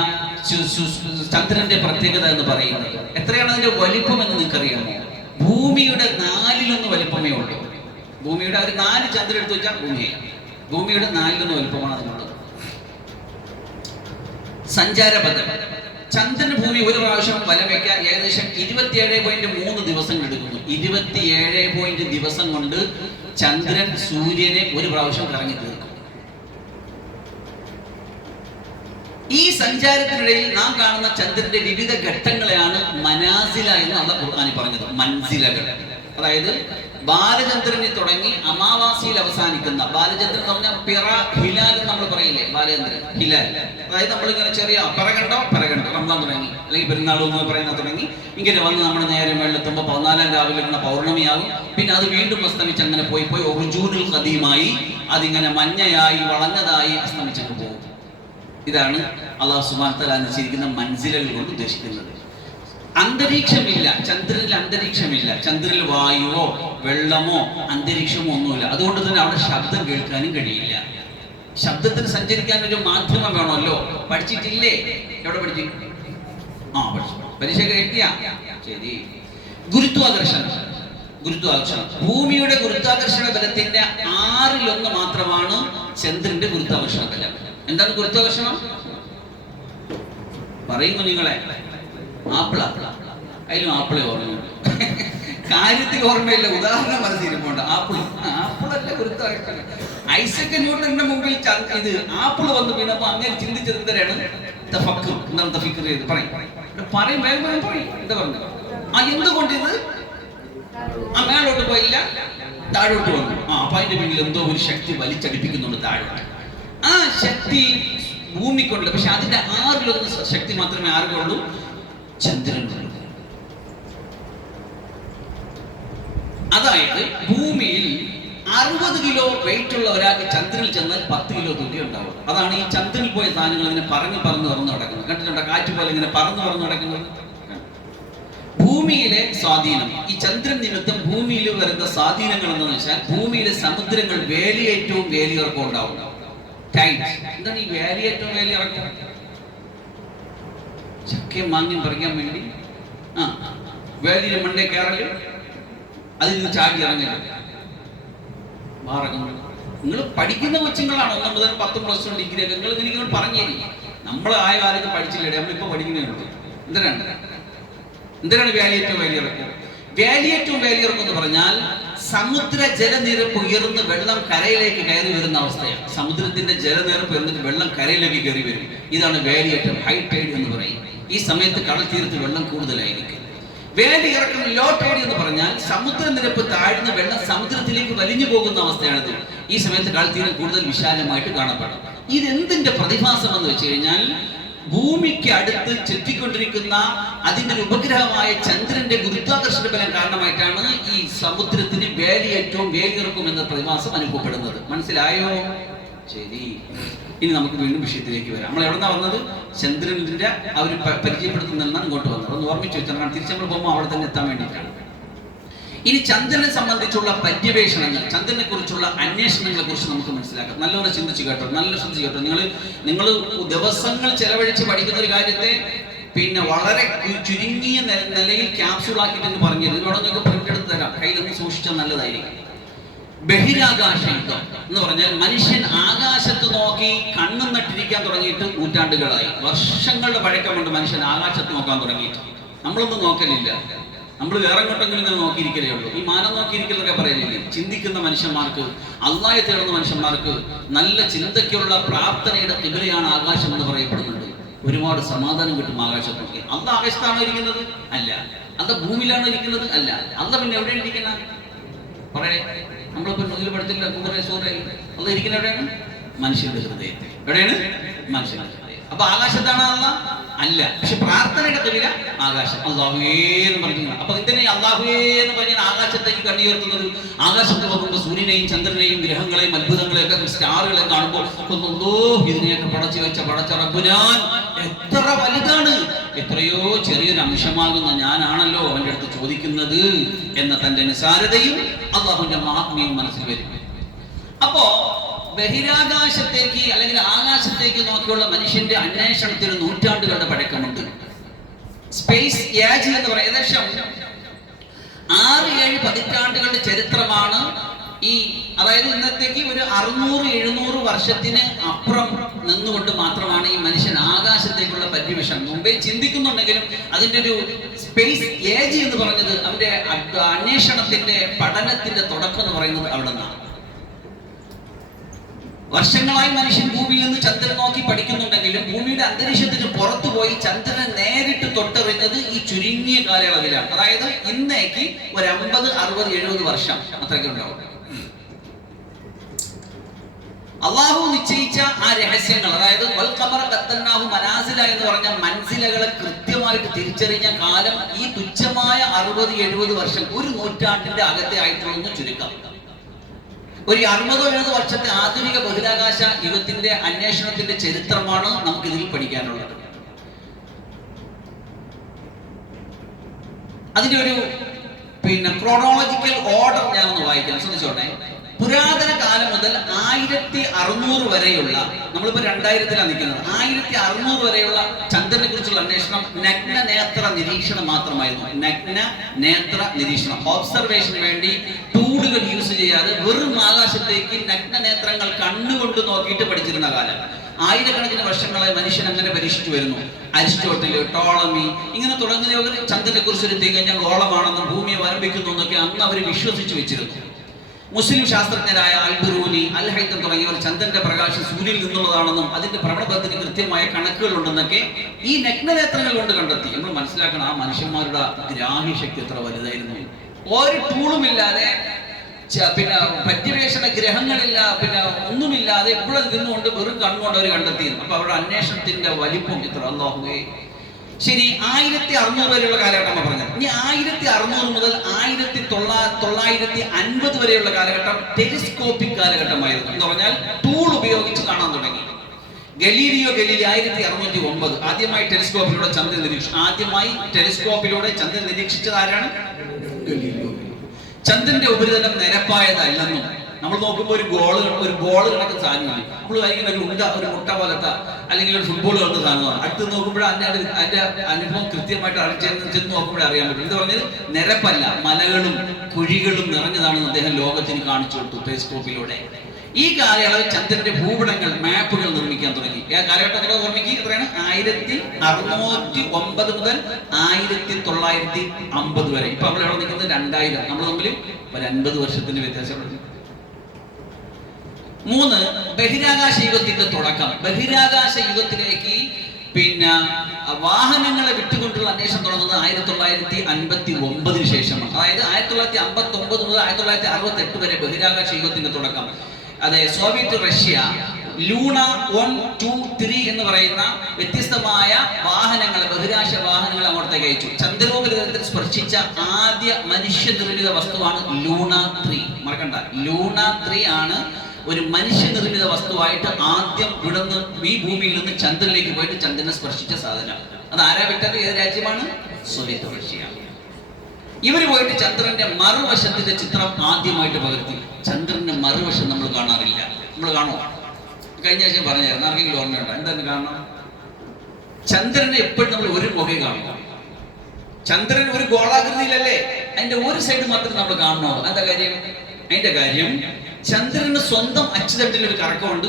ചന്ദ്രന്റെ പ്രത്യേകത എന്ന് പറയുന്നത്. എത്രയാണ് അതിന്റെ വലിപ്പം എന്ന് നിങ്ങൾക്കറിയാമോ? ഭൂമിയുടെ 4/1 വലിപ്പമേ ഉള്ളൂ. ഭൂമിയുടെ ഒരു 4 ചന്ദ്രൻ എടുത്തു വെച്ചാൽ ഭൂമിയുടെ 4/1 വലിപ്പമാണ് അതിനുള്ളത്. സഞ്ചാരപഥം, ചന്ദ്രൻ ഭൂമി ഒരു പ്രാവശ്യം വലം വയ്ക്കാൻ ഏകദേശം 27.3 ദിവസങ്ങൾ എടുക്കുന്നു. 27 ദിവസം കൊണ്ട് ചന്ദ്രൻ സൂര്യനെ ഒരു പ്രാവശ്യം കറങ്ങി തീർക്കും. ഈ സഞ്ചാരത്തിനിടയിൽ നാം കാണുന്ന ചന്ദ്രന്റെ വിവിധ ഘട്ടങ്ങളെയാണ് മനാസില എന്ന് അള്ളാഹു ഖുർആനിൽ പറഞ്ഞത്. മൻസിലകൾ, അതായത് ബാലചന്ദ്രനിൽ തുടങ്ങി അമാവാസിയിൽ അവസാനിക്കുന്ന, ബാലചന്ദ്രൻ എന്ന് പറഞ്ഞാൽ പിറ ഹിലാൽ എന്ന് നമ്മൾ പറയില്ലേ, ബാലചന്ദ്രൻ ഹിലാൽ, അതായത് നമ്മളിങ്ങനെ ചെറിയ പിറകണ്ടോ റംസാൻ തുടങ്ങി, അല്ലെങ്കിൽ പെരുന്നാൾ എന്ന് പറയുന്ന തുടങ്ങി ഇങ്ങനെ വന്ന് നമ്മൾ നേരെ മേളിലെത്തുമ്പോൾ 14 രാവിലെ ഇങ്ങനെ പൗർണമിയാകും. പിന്നെ അത് വീണ്ടും അസ്തമിച്ച് അങ്ങനെ പോയി ഉർജൂനുൽ ഖദീമായി അതിങ്ങനെ മഞ്ഞയായി വളഞ്ഞതായി അസ്തമിച്ചിട്ട് പോകും. ഇതാണ് അല്ലാഹു സുബ്ഹാനഹു വ തആല നിശ്ചയിക്കുന്ന മൻസിലകൾ കൊണ്ട് ഉദ്ദേശിക്കുന്നത്. അന്തരീക്ഷമില്ല ചന്ദ്രനിൽ, അന്തരീക്ഷമില്ല. ചന്ദ്രനിൽ വായുവോ വെള്ളമോ അന്തരീക്ഷമോ ഒന്നുമില്ല. അതുകൊണ്ട് തന്നെ അവിടെ ശബ്ദം കേൾക്കാനും കഴിയില്ല. ശബ്ദത്തിന് സഞ്ചരിക്കാൻ ഒരു മാധ്യമം വേണമല്ലോ. പഠിച്ചിട്ടില്ലേ? എവിടെ പഠിച്ചു? പഠിച്ചു. പരീക്ഷ എഴുതിയ? ശരി. ഗുരുത്വാകർഷണം. ഭൂമിയുടെ ഗുരുത്വാകർഷണ ബലത്തിന്റെ 1/6 മാത്രമാണ് ചന്ദ്രന്റെ ഗുരുത്വാകർഷണ ബലം. എന്താണ് ഗുരുത്വാകർഷണം? പറയുന്നു നിങ്ങളെ. അതിലും ആപ്പിളെ ഓർമ്മയുണ്ട്, കാര്യത്തിൽ ഓർമ്മയില്ല, ഉദാഹരണം മനസ്സിരിപ്പുണ്ട്. ആപ്പിളല്ല ഗുരുത്വാകർഷണം. ഐസക് ന്യൂട്ടന്റെ മുമ്പിൽ ഇത് ആപ്പിൾ വന്ന് വീണപ്പോ അങ്ങനെ ചിന്തിച്ചത് എന്തരാണ്? എന്താണ് തഫിക്കർ ചെയ്ത് പറയും വേഗം പറയും. എന്താ പറഞ്ഞു? എന്തുകൊണ്ട് ഇത് മേലോട്ട് പോയില്ല, താഴോട്ട് വന്നു? അപ്പൊ അതിന്റെ പിന്നിൽ എന്തോ ഒരു ശക്തി വലിച്ചടിപ്പിക്കുന്നുണ്ട് താഴോട്ട്. ആ ശക്തി ഭൂമിക്കുണ്ട്, പക്ഷെ അതിന്റെ 1/6 ശക്തി മാത്രമേ ആർക്കുള്ളൂ? ചന്ദ്രനുള്ളൂ. അതായത് ഭൂമിയിൽ 60 കിലോ വെയിറ്റ് ഉള്ള ഒരാൾക്ക് ചന്ദ്രനിൽ ചെന്നാൽ 10 കിലോ തൂക്കി ഉണ്ടാവും. അതാണ് ഈ ചന്ദ്രനിൽ പോയ സാധനങ്ങൾ ഇങ്ങനെ പറന്ന് നടക്കുന്നത്. കണ്ടിട്ടുണ്ടോ? കാറ്റ് പോലെ ഇങ്ങനെ പറന്ന് നടക്കുന്നത്. ഭൂമിയിലെ സ്വാധീനം, ഈ ചന്ദ്രൻ നിമിത്തം ഭൂമിയിൽ വരുന്ന സ്വാധീനങ്ങൾ എന്താണെന്ന് വെച്ചാൽ, ഭൂമിയിലെ സമുദ്രങ്ങൾ വേലിയേറ്റവും വേലിയിറക്കവും ഉണ്ടാവും. എന്താണ് ഈ വേലിയേറ്റവും വേലിയിറക്കം? ചക്കയും മാങ്ങയും പറിക്കാൻ വേണ്ടി വേലിയിലെ മണ്ടേ കയറല്, അതിൽ നിന്ന് ചാടി ഇറങ്ങല്. നിങ്ങൾ പഠിക്കുന്ന കൊച്ചുങ്ങളാണ് 1 മുതൽ 10 പ്ലസ് 1 ഡിഗ്രി ഒക്കെ. നിങ്ങൾ എനിക്ക് പറഞ്ഞേരി, നമ്മൾ ആയ കാലത്ത് പഠിച്ചില്ലേ, നമ്മളിപ്പോ പഠിക്കുന്നേ ഉള്ളൂ. എന്തിനാണ് വേലിയേറ്റവും വേലിയിറക്കം എന്ന് പറഞ്ഞാൽ, സമുദ്ര ജലനിരപ്പ് ഉയർന്ന് വെള്ളം കരയിലേക്ക് കയറി വരുന്ന അവസ്ഥയാണ്. സമുദ്രത്തിന്റെ ജലനിരപ്പ് ഉയർന്നിട്ട് വെള്ളം കരയിലേക്ക് കയറി വരും. ഇതാണ് വേലിയേറ്റം, ഹൈ ടൈഡ് എന്ന് പറയും. ഈ സമയത്ത് കടൽ തീരത്ത് വെള്ളം കൂടുതലായിരിക്കും. വേലിയിറക്കം, ലോ ടൈഡ് എന്ന് പറഞ്ഞാൽ സമുദ്രനിരപ്പ് താഴ്ന്ന വെള്ളം സമുദ്രത്തിലേക്ക് വലിഞ്ഞു പോകുന്ന അവസ്ഥയാണിത്. ഈ സമയത്ത് കടൽ തീരം കൂടുതൽ വിശാലമായിട്ട് കാണപ്പെടും. ഇതെന്തിന്റെ പ്രതിഭാസം എന്ന് വെച്ച് കഴിഞ്ഞാൽ, ഭൂമിക്ക് അടുത്ത് ചുറ്റിക്കൊണ്ടിരിക്കുന്ന അതിന്റെ ഒരു ഉപഗ്രഹമായ ചന്ദ്രന്റെ ഗുരുത്വാകർഷണ ബലം കാരണമായിട്ടാണ് ഈ സമുദ്രത്തിന് വേലിയേറ്റവും വേലിയിറക്കും എന്ന പ്രതിഭാസം അനുഭവപ്പെടുന്നത്. മനസ്സിലായോ? ശരി. ഇനി നമുക്ക് വീണ്ടും വിഷയത്തിലേക്ക് വരാം. നമ്മൾ എവിടെ നിന്നാണ് വന്നത്? ചന്ദ്രന്റെ അവർ പരിചയപ്പെടുത്തുന്നതാണ് ഇങ്ങോട്ട് വന്നത്. ഒന്ന് ഓർമ്മിച്ച് വെച്ചാൽ തിരിച്ച് നമ്മൾ പോകുമ്പോൾ അവിടെ തന്നെ എത്താൻ വേണ്ടിയിട്ടാണ്. ഇനി ചന്ദ്രനെ സംബന്ധിച്ചുള്ള പര്യവേഷണങ്ങൾ, ചന്ദ്രനെ കുറിച്ചുള്ള അന്വേഷണങ്ങളെ കുറിച്ച് നമുക്ക് മനസ്സിലാക്കാം. നല്ലപോലെ ചിന്തിച്ച് കേട്ടോ, നല്ല ശ്രദ്ധിച്ച് കേട്ടോ. നിങ്ങൾ ദിവസങ്ങൾ ചെലവഴിച്ച് പഠിക്കുന്ന ഒരു കാര്യത്തെ പിന്നെ വളരെ ചുരുങ്ങിയ നിലയിൽ ക്യാപ്സൂളാക്കിയിട്ടെന്ന് പറഞ്ഞത് ഇവിടെ നിങ്ങൾക്ക് പ്രിന്റ് എടുത്ത് തരാം, കയ്യിലൊന്ന് സൂക്ഷിച്ചാൽ നല്ലതായിരിക്കും. ബഹിരാകാശ യുദ്ധം എന്ന് പറഞ്ഞാൽ മനുഷ്യൻ ആകാശത്ത് നോക്കി കണ്ണും നട്ടിരിക്കാൻ തുടങ്ങിയിട്ട് നൂറ്റാണ്ടുകളായി, വർഷങ്ങളുടെ പഴക്കമുണ്ട് മനുഷ്യൻ ആകാശത്ത് നോക്കാൻ തുടങ്ങിയിട്ട്. നമ്മളൊന്നും നോക്കലില്ല, നമ്മൾ വേറെ എങ്ങോട്ടെങ്കിലും ഇങ്ങനെ നോക്കിയിരിക്കലേ ഉള്ളൂ. ഈ മാനം നോക്കിയിരിക്കലൊക്കെ പറയലില്ലേ? ചിന്തിക്കുന്ന മനുഷ്യന്മാർക്ക്, അള്ളാഹയെ തേടുന്ന മനുഷ്യന്മാർക്ക് നല്ല ചിന്തയ്ക്കുള്ള പ്രാർത്ഥനയുടെ കിബിലയാണ് ആകാശം എന്ന് പറയപ്പെടുന്നുണ്ട്. ഒരുപാട് സമാധാനം കിട്ടും ആകാശത്ത് നോക്കി. അല്ല ആകാശത്താണോ ഇരിക്കുന്നത്? അല്ല. അല്ല ഭൂമിയിലാണോ ഇരിക്കുന്നത്? അല്ല. അല്ല പിന്നെ എവിടെയാണ് ഇരിക്കുന്നത്? പറയേ, നമ്മളിപ്പോ മുന്നിൽ പഠിച്ചില്ല അല്ല ഇരിക്കുന്ന എവിടെയാണ്? മനുഷ്യന്റെ ഹൃദയത്തിൽ. എവിടെയാണ്? മനുഷ്യന്റെ ഹൃദയം. അപ്പൊ ആകാശത്താണ് അല്ല? അല്ല. പക്ഷെ പ്രാർത്ഥനയുടെ കിബില ആകാശം. അല്ലാഹുവേ എന്ന് പറഞ്ഞു. അപ്പൊ ഇതിനെ അല്ലാഹുവേ എന്ന് പറഞ്ഞാൽ ആകാശത്തേക്ക് കണ്ണുയർത്തുന്നത്, ആകാശത്ത് നോക്കുമ്പോൾ സൂര്യനെയും ചന്ദ്രനെയും ഗ്രഹങ്ങളെയും അത്ഭുതങ്ങളെയും ഒക്കെ സ്റ്റാറുകളെ കാണുമ്പോൾ ഇതിനെയൊക്കെ പടച്ചു വെച്ച പടച്ച റബ്ബുനാൻ എത്ര വലുതാണ്, എത്രയോ ചെറിയൊരു അംശമാകുന്ന ഞാനാണല്ലോ അവന്റെ അടുത്ത് ചോദിക്കുന്നത് എന്ന തന്റെ നിസാരതയും അള്ളാഹുവിന്റെ മഹാത്മ്യവും മനസ്സിൽ വരും. അപ്പോ ബഹിരാകാശത്തേക്ക് അല്ലെങ്കിൽ ആകാശത്തേക്ക് നോക്കിയുള്ള മനുഷ്യന്റെ അന്വേഷണത്തിന് നൂറ്റാണ്ടുകളുടെ പഴക്കമുണ്ട്. സ്പേസ് ഏജ് എന്ന് പറയുന്നത് ഏകദേശം 6-7 പതിറ്റാണ്ടുകളുടെ ചരിത്രമാണ് ഈ, അതായത് ഇന്നത്തേക്ക് ഒരു 600-700 വർഷത്തിന് അപ്പുറം നിന്നുകൊണ്ട് മാത്രമാണ് ഈ മനുഷ്യൻ ആകാശത്തേക്കുള്ള പര്യവേഷണം മുമ്പേ ചിന്തിക്കുന്നുണ്ടെങ്കിലും അതിന്റെ ഒരു സ്പേസ് ഏജ് എന്ന് പറഞ്ഞത് അവന്റെ അന്വേഷണത്തിന്റെ പഠനത്തിന്റെ തുടക്കം എന്ന് പറയുന്നത് അവിടെ നിന്നാണ്. വർഷങ്ങളായി മനുഷ്യൻ ഭൂമിയിൽ നിന്ന് ചന്ദ്രൻ നോക്കി പഠിക്കുന്നുണ്ടെങ്കിലും ഭൂമിയുടെ അന്തരീക്ഷത്തിന് പുറത്തു പോയി ചന്ദ്രനെ നേരിട്ട് തൊട്ടറിഞ്ഞത് ഈ ചുരുങ്ങിയ കാലയളവിലാണ്. അതായത് ഇന്നേക്ക് ഒരു 50, 60, 70 വർഷം അത്രയ്ക്ക് ഉണ്ടാവും. അള്ളാഹു നിശ്ചയിച്ച ആ രഹസ്യങ്ങൾ, അതായത് മനാസില എന്ന് പറഞ്ഞ മൻസിലകളെ കൃത്യമായിട്ട് തിരിച്ചറിഞ്ഞ കാലം ഈ തുച്ഛമായ 60-70 വർഷം, ഒരു നൂറ്റാണ്ടിന്റെ അകത്തെ ആയിട്ടുള്ള ചുരുക്കം. ഒരു 60-70 വർഷത്തെ ആധുനിക ബഹിരാകാശ യുഗത്തിന്റെ അന്വേഷണത്തിന്റെ ചരിത്രമാണ് നമുക്ക് ഇതിൽ പഠിക്കാനുള്ളത്. അതിന്റെ ഒരു ക്രോണോളജിക്കൽ ഓർഡർ ഞാനൊന്ന് വായിക്കാം, ശ്രദ്ധിച്ചോട്ടെ. പുരാതന കാലം മുതൽ 1600 വരെയുള്ള, നമ്മളിപ്പോ 2000-ലാണ് നിൽക്കുന്നത്, 1600 വരെയുള്ള ചന്ദ്രനെ കുറിച്ചുള്ള അന്വേഷണം നഗ്ന നേത്ര നിരീക്ഷണം മാത്രമായിരുന്നു. നഗ്ന നേത്ര നിരീക്ഷണം, ഒബ്സർവേഷന് വേണ്ടി ടൂളുകൾ യൂസ് ചെയ്യാതെ വെറും ആകാശത്തേക്ക് നഗ്ന നേത്രങ്ങൾ കണ്ണുകൊണ്ട് നോക്കിയിട്ട് പഠിച്ചിരുന്ന കാലം. ആയിരക്കണക്കിന് വർഷങ്ങളായി മനുഷ്യൻ അങ്ങനെ പരീക്ഷിച്ചു വരുന്നു. അരിസ്റ്റോട്ടിൽ, ടോളമി, ഇങ്ങനെ തുടങ്ങിയവർ ചന്ദ്രനെ കുറിച്ച് ഒരു തികഞ്ഞ ഗോളമാണെന്നും ഭൂമിയെ വരമ്പിക്കുന്നു എന്നൊക്കെ അന്ന് അവർ വിശ്വസിച്ചു വെച്ചിരുന്നു. മുസ്ലിം ശാസ്ത്രജ്ഞരായ അൽബിറൂനി, അൽ ഹൈത്തം തുടങ്ങിയവർ ചന്ദ്രന്റെ പ്രകാശം സൂര്യനിൽ നിന്നുള്ളതാണെന്നും അതിന്റെ ഭ്രമണപഥത്തിന് കൃത്യമായ കണക്കുകൾ ഉണ്ടെന്നൊക്കെ ഈ നഗ്നനേത്രങ്ങൾ കൊണ്ട് കണ്ടെത്തി. നമ്മൾ മനസ്സിലാക്കണം, ആ മനുഷ്യന്മാരുടെ ഗ്രാഹ്യശക്തി എത്ര വലുതായിരുന്നു. ഒരു ടൂളുമില്ലാതെ, പര്യവേഷണ ഗ്രഹങ്ങളില്ല, ഒന്നുമില്ലാതെ ഇവിടെ നിന്നുകൊണ്ട് വെറും കണ്ണുകൊണ്ട് അവർ കണ്ടെത്തിയിരുന്നു. അപ്പൊ അവരുടെ അന്വേഷണത്തിന്റെ വലിപ്പം എത്ര! അല്ലാഹുവേ. ശരി, 1600 വരെയുള്ള കാലഘട്ടം പറഞ്ഞത്. ഇനി 1600 മുതൽ 1950 വരെയുള്ള കാലഘട്ടം ടെലിസ്കോപ്പിക് കാലഘട്ടമായിരുന്നു. എന്ന് പറഞ്ഞാൽ ടൂൾ ഉപയോഗിച്ച് കാണാൻ തുടങ്ങി. ഗലീലിയോ ഗലീലി 1609 ആദ്യമായി ടെലിസ്കോപ്പിലൂടെ ചന്ദ്രൻ നിരീക്ഷിച്ചു. ആദ്യമായി ടെലിസ്കോപ്പിലൂടെ ചന്ദ്രൻ നിരീക്ഷിച്ചത് ആരാണ്? ഗലീലിയോ. ചന്ദ്രന്റെ ഉപരിതലം നിരപ്പായതല്ലെന്നും, നമ്മൾ നോക്കുമ്പോൾ ഒരു ബോൾ കണക്കുന്ന സാധനമാണ്. നമ്മൾ വായിക്കുന്ന ഒരു മുട്ട പോലത്തെ അല്ലെങ്കിൽ ഒരു ഫുട്ബോൾ കളത്ത സാധനമാണ്. അടുത്ത് നോക്കുമ്പോൾ അതിന്റെ അനുഭവം കൃത്യമായിട്ട് ചെന്ന് നോക്കുമ്പോഴേ അറിയാൻ പറ്റും. ഇത് പറഞ്ഞത് നിരപ്പല്ല, മലകളും കുഴികളും നിറഞ്ഞതാണെന്ന് അദ്ദേഹം ലോകത്തിന് കാണിച്ചു കൊടുത്തു ടെലിസ്കോപ്പിലൂടെ. ഈ കാലയളവിൽ ചന്ദ്രന്റെ ഭൂപടങ്ങൾ, മാപ്പുകൾ നിർമ്മിക്കാൻ തുടങ്ങി. ആ കാലഘട്ടത്തിലോ ഓർമ്മിക്കുക എത്രയാണ്? 1609 മുതൽ 1950 വരെ. ഇപ്പൊ നമ്മൾ എവിടെ നിൽക്കുന്നത്? 2000. നമ്മൾ തമ്മിൽ ഒരു 50 വർഷത്തിന്റെ വ്യത്യാസമുണ്ട്. 3. ബഹിരാകാശ യുഗത്തിന്റെ തുടക്കം. ബഹിരാകാശ യുഗത്തിലേക്ക് വാഹനങ്ങളെ വിട്ടുകൊണ്ടുള്ള അന്വേഷണം തുടങ്ങുന്നത് 1959 ശേഷമാണ്. അതായത് 1959 മുതൽ 1968 വരെ ബഹിരാകാശ യുഗത്തിന്റെ തുടക്കം. അതെ, സോവിയറ്റ് റഷ്യ ലൂണ 1, 2, 3 എന്ന് പറയുന്ന വ്യത്യസ്തമായ വാഹനങ്ങൾ, ബഹിരാകാശ വാഹനങ്ങൾ അങ്ങോട്ടേക്ക് അയച്ചു. ചന്ദ്രോപരിതലത്തിൽ സ്പർശിച്ച ആദ്യ മനുഷ്യനിർമ്മിത വസ്തുവാണ് ലൂണ 3. മറക്കണ്ട, ലൂണ 3 ആണ് ഒരു മനുഷ്യനിർമ്മിത വസ്തുവായിട്ട് ആദ്യം ഇവിടുന്ന് ഈ ഭൂമിയിൽ നിന്ന് ചന്ദ്രനിലേക്ക് പോയിട്ട് ചന്ദ്രനെ സ്പർശിച്ച സാധനം. അത് ആരാ വിട്ടത്? ഏത് രാജ്യമാണ്? സോവിയറ്റ് റഷ്യയാണ്. ഇവർ പോയിട്ട് ചന്ദ്രന്റെ മറുവശത്തിന്റെ ചിത്രം ആദ്യമായിട്ട് പകർത്തി. ചന്ദ്രന്റെ മറുവശം നമ്മൾ കാണാറില്ല. നമ്മൾ കാണുമോ? കഴിഞ്ഞ ആഴ്ച പറഞ്ഞായിരുന്നു, ആർക്കെങ്കിലും ഓർമ്മയുണ്ടോ? എന്താണ് കാരണം? ചന്ദ്രനെ എപ്പോഴും നമ്മൾ ഒരു മുഖേ കാണുക. ചന്ദ്രൻ ഒരു ഗോളാകൃതിയിലല്ലേ, അതിന്റെ ഒരു സൈഡ് മാത്രം നമ്മൾ കാണണോ? എന്താ കാര്യം? അതിന്റെ കാര്യം ചന്ദ്രന് സ്വന്തം അച്ചുതണ്ടിൽ ഒരു കറക്കമുണ്ട്,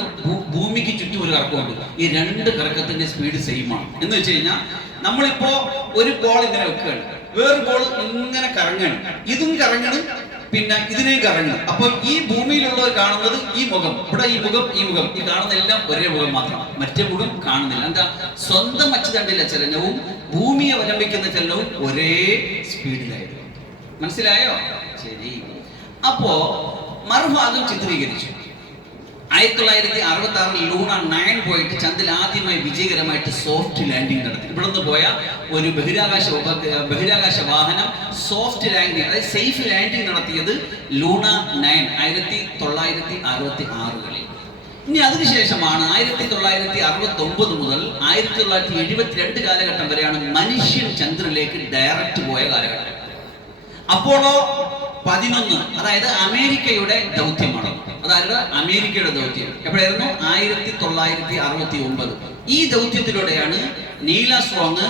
ഭൂമിക്ക് ചുറ്റും ഒരു കറക്കമുണ്ട്. ഈ രണ്ട് കറക്കത്തിന്റെ സ്പീഡ് സെയിം ആണ്. എന്ന് വെച്ച് കഴിഞ്ഞാൽ നമ്മളിപ്പോ ഒരു ബോൾ ഇങ്ങനെ വെക്കുകയാണ്, വേറൊരു ബോൾ ഇങ്ങനെ കറങ്ങാണ്, ഇതും കറങ്ങണം, പിന്നെ ഇതിനെയും കറങ്ങണം. അപ്പൊ ഈ ഭൂമിയിലുള്ളവർ കാണുന്നത് ഈ മുഖം, ഇവിടെ ഈ മുഖം, ഈ മുഖം, ഈ കാണുന്ന എല്ലാം ഒരേ മുഖം മാത്രം, മറ്റേ മുഖം കാണുന്നില്ല. എന്താ? സ്വന്തം അച്ചുതണ്ടിലെ ചലനവും ഭൂമിയെ അവലംബിക്കുന്ന ചലനവും ഒരേ സ്പീഡിലായിരുന്നു. മനസ്സിലായോ? ശരി. അപ്പോ മറുഭാഗം ചിത്രീകരിച്ചു. 1966 ലൂണ 9 പോയിട്ട് ചന്ദ്രൻ ആദ്യമായി വിജയകരമായിട്ട് സോഫ്റ്റ് ലാൻഡിംഗ് നടത്തി. ഇവിടുന്ന് പോയ ഒരു ബഹിരാകാശ വാഹനം സോഫ്റ്റ് ലാൻഡിംഗ്, അതായത് സേഫ് ലാൻഡിംഗ് നടത്തിയത് ലൂണ 9 1966. ഇനി അതിനുശേഷമാണ് 1969 മുതൽ 1972 കാലഘട്ടം വരെയാണ് മനുഷ്യൻ ചന്ദ്രനിലേക്ക് ഡയറക്റ്റ് പോയ കാലഘട്ടം. അപ്പോളോ 11, അതായത് അമേരിക്കയുടെ ദൗത്യമാണ്. അതായത് അമേരിക്കയുടെ ദൗത്യം എപ്പോഴായിരുന്നു? 1969. ഈ ദൗത്യത്തിലൂടെയാണ് നീൽ ആംസ്ട്രോങ്,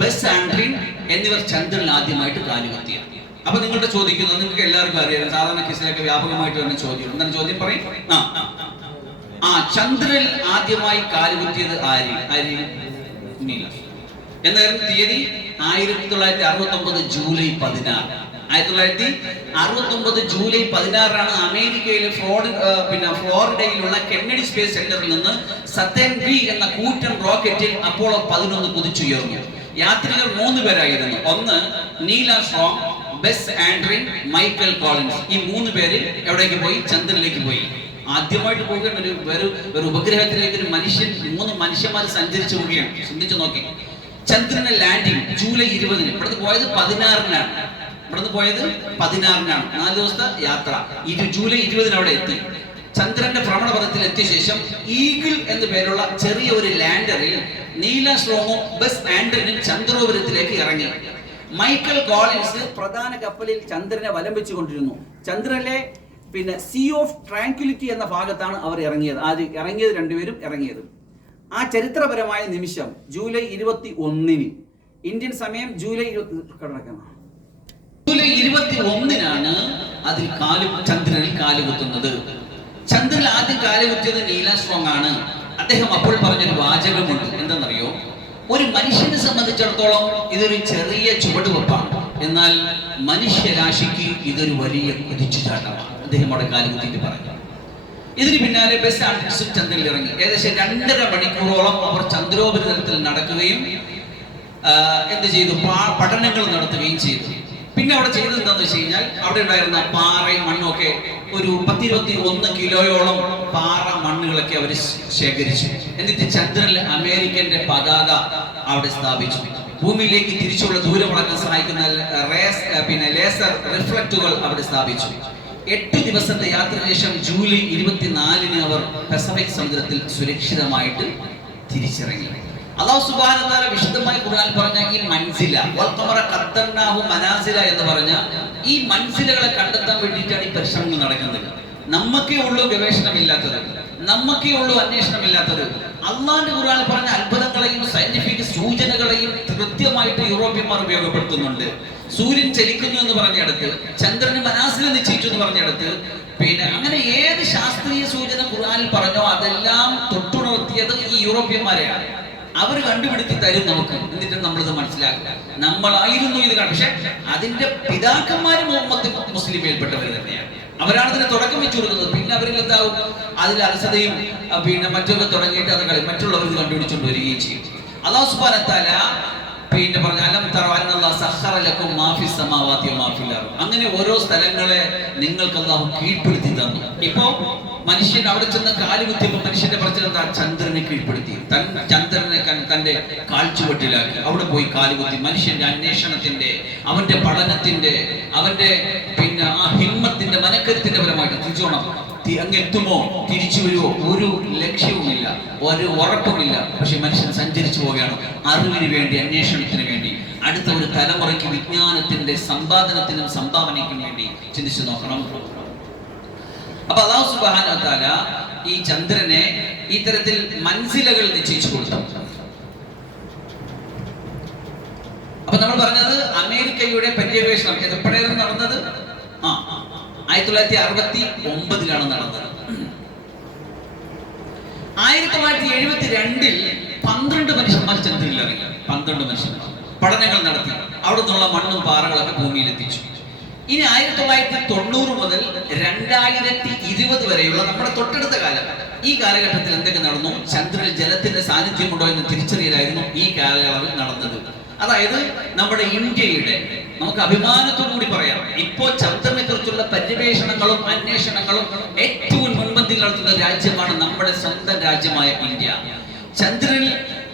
ബസ് ആൻഡ്രിൻ എന്നിവർ ചന്ദ്രനിൽ ആദ്യമായിട്ട് കാലുകുത്തിയത്. അപ്പൊ നിങ്ങളുടെ ചോദിക്കുന്നത്, നിങ്ങൾക്ക് എല്ലാവർക്കും അറിയാം, സാധാരണ കേസിലൊക്കെ വ്യാപകമായിട്ട് തന്നെ ചോദ്യം. എന്താണ് ചോദ്യം? പറയും. ചന്ദ്രനിൽ ആദ്യമായി കാലുകുത്തിയത് ആര്? Neil Armstrong. എന്തായിരുന്നു തീയതി? 1969 ജൂലൈ 16. 1969 ജൂലൈ 16 അമേരിക്കയിലെ ഫ്ലോറിഡയിലുള്ള കെന്നഡി സ്പേസ് സെന്ററിൽ നിന്ന് സതേൺ V എന്ന കൂറ്റൻ റോക്കറ്റിൽ അപ്പോളോ 11 കുതിച്ചുയർന്നു. യാത്രികർ 3 പേരായിരുന്നു. ഒന്ന് Neil Armstrong, Buzz Aldrin, Michael Collins. ഈ 3 പേര് എവിടേക്ക് പോയി? ചന്ദ്രനിലേക്ക് പോയി. ആദ്യമായിട്ട് പോകുന്ന ഒരു ഉപഗ്രഹത്തിലേക്ക് ഒരു 3 മനുഷ്യന്മാർ സഞ്ചരിച്ചു പോവുകയാണ്. ചിന്തിച്ചു നോക്കി. ചന്ദ്രന്റെ ലാൻഡിംഗ് ജൂലൈ 20. ഇവിടുന്ന് പോയത് 16-നാണ്. 4 ദിവസത്തെ യാത്ര. ജൂലൈ 20 അവിടെ എത്തി. ചന്ദ്രന്റെ ഭ്രമണപഥത്തിൽ എത്തിയ ശേഷം ഈഗിൾ എന്ന പേരുള്ള ചെറിയ ഒരു ലാൻഡറിൽ നീൽ ആംസ്ട്രോങ്ങും ബസ് ആൻഡ്രിനും ചന്ദ്രോപരിതലത്തിലേക്ക് ഇറങ്ങി. മൈക്കൽ കോളിൻസ് പ്രധാന കപ്പലിൽ ചന്ദ്രനെ വലംബിച്ചുകൊണ്ടിരുന്നു. ചന്ദ്രനിലെ സീ ഓഫ് ട്രാങ്ക്വിലിറ്റി എന്ന ഭാഗത്താണ് അവർ ഇറങ്ങിയത്. രണ്ടുപേരും ഇറങ്ങിയത്. ആ ചരിത്രപരമായ നിമിഷം ജൂലൈ 21 ഇന്ത്യൻ സമയം ജൂലൈ 21 അതിൽ ചന്ദ്രനിൽ കാലുകുത്തുന്നത്. ചന്ദ്രനിൽ ആദ്യം കാലുകുത്തിയത് നീൽ ആംസ്ട്രോങ് ആണ്. അദ്ദേഹം അപ്പോൾ പറഞ്ഞൊരു വാചകമുണ്ട്. എന്തെന്നറിയോ? ഒരു മനുഷ്യനെ സംബന്ധിച്ചിടത്തോളം ഇതൊരു ചെറിയ ചുവടുവെപ്പാണ്, എന്നാൽ മനുഷ്യരാശിക്ക് ഇതൊരു വലിയ കുതിച്ചുചാട്ടമാണ്. അദ്ദേഹം അവിടെ കാലുകുത്തിയിട്ട് പറഞ്ഞു. ഇതിന് പിന്നാലെ ബസ് ആൻഡ്രിൻസും ചന്ദ്രനിൽ ഇറങ്ങി. ഏകദേശം 2.5 മണിക്കൂറോളം അവർ ചന്ദ്രോപരിതലത്തിൽ നടക്കുകയും എന്ത് ചെയ്തു? പഠനങ്ങൾ നടത്തുകയും ചെയ്തു. പിന്നെ അവിടെ ചെയ്തത് എന്താണെന്ന് വെച്ച് കഴിഞ്ഞാൽ, അവിടെ ഉണ്ടായിരുന്ന പാറയും മണ്ണും ഒക്കെ ഒരു 10-21 കിലോയോളം പാറ മണ്ണുകളൊക്കെ അവർ ശേഖരിച്ചു. എന്നിട്ട് ചന്ദ്രനിൽ അമേരിക്കന്റെ പതാക അവിടെ സ്ഥാപിച്ചു. ഭൂമിയിലേക്ക് തിരിച്ചുള്ള ദൂരം അളക്കാൻ സഹായിക്കുന്ന ലേസർ റിഫ്ലക്റ്റുകൾ അവിടെ സ്ഥാപിച്ചു. 8 ദിവസത്തെ യാത്രയ്ക്ക് ശേഷം ജൂലൈ 24 അവർ പസഫിക് സമുദ്രത്തിൽ സുരക്ഷിതമായിട്ട് തിരിച്ചിറങ്ങി. അല്ലാഹു സുബ്ഹാനഹു വ തആല വിശുദ്ധമായി ഖുർആനിൽ പറഞ്ഞ ഈ മൻസില വൽഖമറ ഖദ്ദർനാഹു മനാസില എന്ന് പറഞ്ഞ ഈ മൻസിലകളെ കണ്ടെത്താൻ വേണ്ടിയിട്ടാണ് ഈ പരിശ്രമങ്ങൾ നടക്കുന്നത്. നമുക്കേ ഉള്ളൂ ഗവേഷണമില്ലാത്തത്, നമുക്കേ ഉള്ളൂ അന്വേഷണമില്ലാത്തത്. അള്ളാന്റെ ഖുർആനിൽ പറഞ്ഞ അത്ഭുതങ്ങളെയും സയന്റിഫിക് സൂചനകളെയും കൃത്യമായിട്ട് യൂറോപ്യന്മാർ ഉപയോഗപ്പെടുത്തുന്നുണ്ട്. സൂര്യൻ ചലിക്കുന്നു എന്ന് പറഞ്ഞിടത്ത്, ചന്ദ്രന് മനാസില നിശ്ചയിച്ചു എന്ന് പറഞ്ഞിടത്ത്, അങ്ങനെ ഏത് ശാസ്ത്രീയ സൂചന ഖുർആനിൽ പറഞ്ഞോ അതെല്ലാം തൊട്ടുണർത്തിയത് ഈ യൂറോപ്യന്മാരെയാണ്. അവർ കണ്ടുപിടുത്തി തരും നമുക്ക്, എന്നിട്ട് നമ്മളിത് മനസ്സിലാക്കുക. നമ്മളായിരുന്നു ഇത് കണ്ടു. പക്ഷെ അതിന്റെ പിതാക്കന്മാര് മുഹമ്മദ് മുസ്ലിമയിൽപ്പെട്ടവർ തന്നെയാണ്. അവരാണ് ഇതിന് തുടക്കം വെച്ചു കൊടുക്കുന്നത്. പിന്നെ അവരിൽ എന്താവും? അതിൽ അലസതയും മറ്റൊക്കെ തുടങ്ങിയിട്ട് അത് മറ്റുള്ളവർ ഇത് കണ്ടുപിടിച്ചുകൊണ്ട് വരികയും ചെയ്യും. അല്ലാഹു സുബ്ഹാനഹു വ തആല പറഞ്ഞു, അലം തറ അന്നല്ലാഹു സഖറ ലക്കും മാ ഫിസ് സമാവാതി വമാ ഫിൽ അർദ്. അങ്ങനെ ഓരോ സ്ഥലങ്ങളെ നിങ്ങൾക്ക് അല്ലാഹു കീഴ്പ്പെടുത്തി തന്നു. ഇപ്പോ മനുഷ്യൻ അവിടെ ചെന്ന് കാലുകുത്തിയപ്പോൾ മനുഷ്യന്റെ പറച്ചിൽ എന്താ? ചന്ദ്രനെ കീഴ്പ്പെടുത്തി, ചന്ദ്രനെ തന്റെ കാൽച്ചുവട്ടിലാക്കി അവിടെ പോയി കാലുകുത്തി. മനുഷ്യന്റെ അന്വേഷണത്തിന്റെ, അവന്റെ പഠനത്തിന്റെ, അവന്റെ ആ ഹിമ്മത്തിന്റെ, മനക്കരുത്തിന്റെ ഫലമായിട്ട് അങ്ങെത്തുമോ തിരിച്ചു വരുമോ ഒരു ലക്ഷ്യവുമില്ല, ഒരു ഉറപ്പുമില്ല. പക്ഷെ മനുഷ്യൻ സഞ്ചരിച്ചു പോവുകയാണ് അറിവിന് വേണ്ടി, അന്വേഷണത്തിന് വേണ്ടി, അടുത്ത ഒരു തലമുറയ്ക്ക് വിജ്ഞാനത്തിന്റെ സമ്പാദനത്തിനും സംഭാവനയ്ക്കും വേണ്ടി. ചിന്തിച്ചു നോക്കണം. അപ്പൊ അല്ലാഹു സുബ്ഹാനഹു വ തആല ഈ ചന്ദ്രനെ ഈ തരത്തിൽ മൻസിലകൾ നിശ്ചയിച്ചു കൊടുത്തു. അപ്പൊ നമ്മൾ പറഞ്ഞത് അമേരിക്കയുടെ പര്യവേഷണം എപ്പോഴായിരുന്നു നടന്നത്? 1969 നടന്നത്. 1972 12 മനുഷ്യന്മാർ ചന്ദ്രനിൽ ഇറങ്ങി. 12 മനുഷ്യന്മാർ പഠനങ്ങൾ നടത്തി. അവിടെ നിന്നുള്ള മണ്ണും പാറകളൊക്കെ ഭൂമിയിൽ എത്തിച്ചു. ഇനി 1990 മുതൽ 2020 വരെയുള്ള നമ്മുടെ തൊട്ടടുത്ത കാലം, ഈ കാലഘട്ടത്തിൽ എന്തൊക്കെ നടന്നു? ചന്ദ്രനിൽ ജലത്തിന്റെ സാന്നിധ്യമുണ്ടോ എന്ന് തിരിച്ചറിയലായിരുന്നു ഈ കാലയളവിൽ നടന്നത്. അതായത് നമ്മുടെ ഇന്ത്യയുടെ, നമുക്ക് അഭിമാനത്തോടു കൂടി പറയാം, ഇപ്പോ ചന്ദ്രനെ കുറിച്ചുള്ള പര്യവേഷണങ്ങളും അന്വേഷണങ്ങളും ഏറ്റവും മുൻപന്തിയിൽ നടത്തുന്ന രാജ്യമാണ് നമ്മുടെ സ്വന്തം രാജ്യമായ ഇന്ത്യ.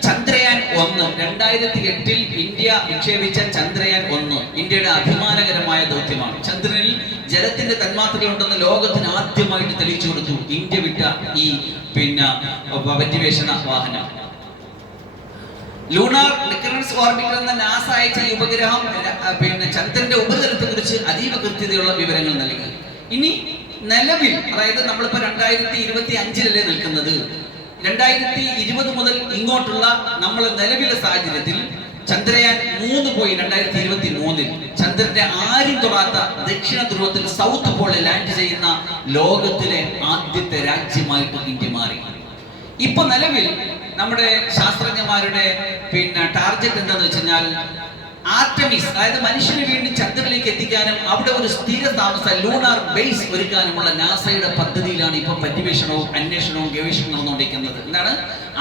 ചന്ദ്രയാൻ 1 2008 ഇന്ത്യ വിക്ഷേപിച്ച ചന്ദ്രയാൻ 1 ഇന്ത്യയുടെ അഭിമാനകരമായ ദൗത്യമാണ്. ചന്ദ്രനിൽ ജലത്തിന്റെ തന്മാത്രകളുണ്ടെന്ന് ലോകത്തിന് ആദ്യമായിട്ട് തെളിയിച്ചു കൊടുത്തു ഇന്ത്യ വിട്ട ഈ പര്യവേഷണ വാഹനം. ലൂണാർ റിക്കറൻസ് ഓർബിറ്റർ എന്ന നാസ അയച്ച ഈ ഉപഗ്രഹം ചന്ദ്രന്റെ ഉപരിതലത്തെ കുറിച്ച് അതീവ കൃത്യതയുള്ള വിവരങ്ങൾ നൽകി. ഇനി നിലവിൽ, അതായത് നമ്മളിപ്പോ 2025 നിൽക്കുന്നത്, 2020 മുതൽ ഇങ്ങോട്ടുള്ള നമ്മൾ നിലവിലെ സാഹചര്യത്തിൽ ചന്ദ്രയാൻ 3 പോയി 2023 ചന്ദ്രന്റെ ആരും തൊടാത്ത ദക്ഷിണ ധ്രുവത്തിൽ സൗത്ത് പോളിൽ ലാൻഡ് ചെയ്യുന്ന ലോകത്തിലെ ആദ്യത്തെ രാജ്യമായിട്ട് ഇന്ത്യ മാറി. ഇപ്പൊ നിലവിൽ നമ്മുടെ ശാസ്ത്രജ്ഞന്മാരുടെ ടാർഗറ്റ് എന്താന്ന് വെച്ച് കഴിഞ്ഞാൽ ആർടെമിസ്, അതായത് മനുഷ്യനെ വീണ്ടും ചന്ദ്രനിലേക്ക് എത്തിക്കാനും അവിടെ ഒരു സ്ഥിര താമസ ലൂണാർ ബേസ് ഒരുക്കാനുമുള്ള നാസയുടെ പദ്ധതിയിലാണ് ഇപ്പൊ പര്യവേഷണവും അന്വേഷണവും ഗവേഷണവും നടന്നുകൊണ്ടിരിക്കുന്നത്. എന്താണ്?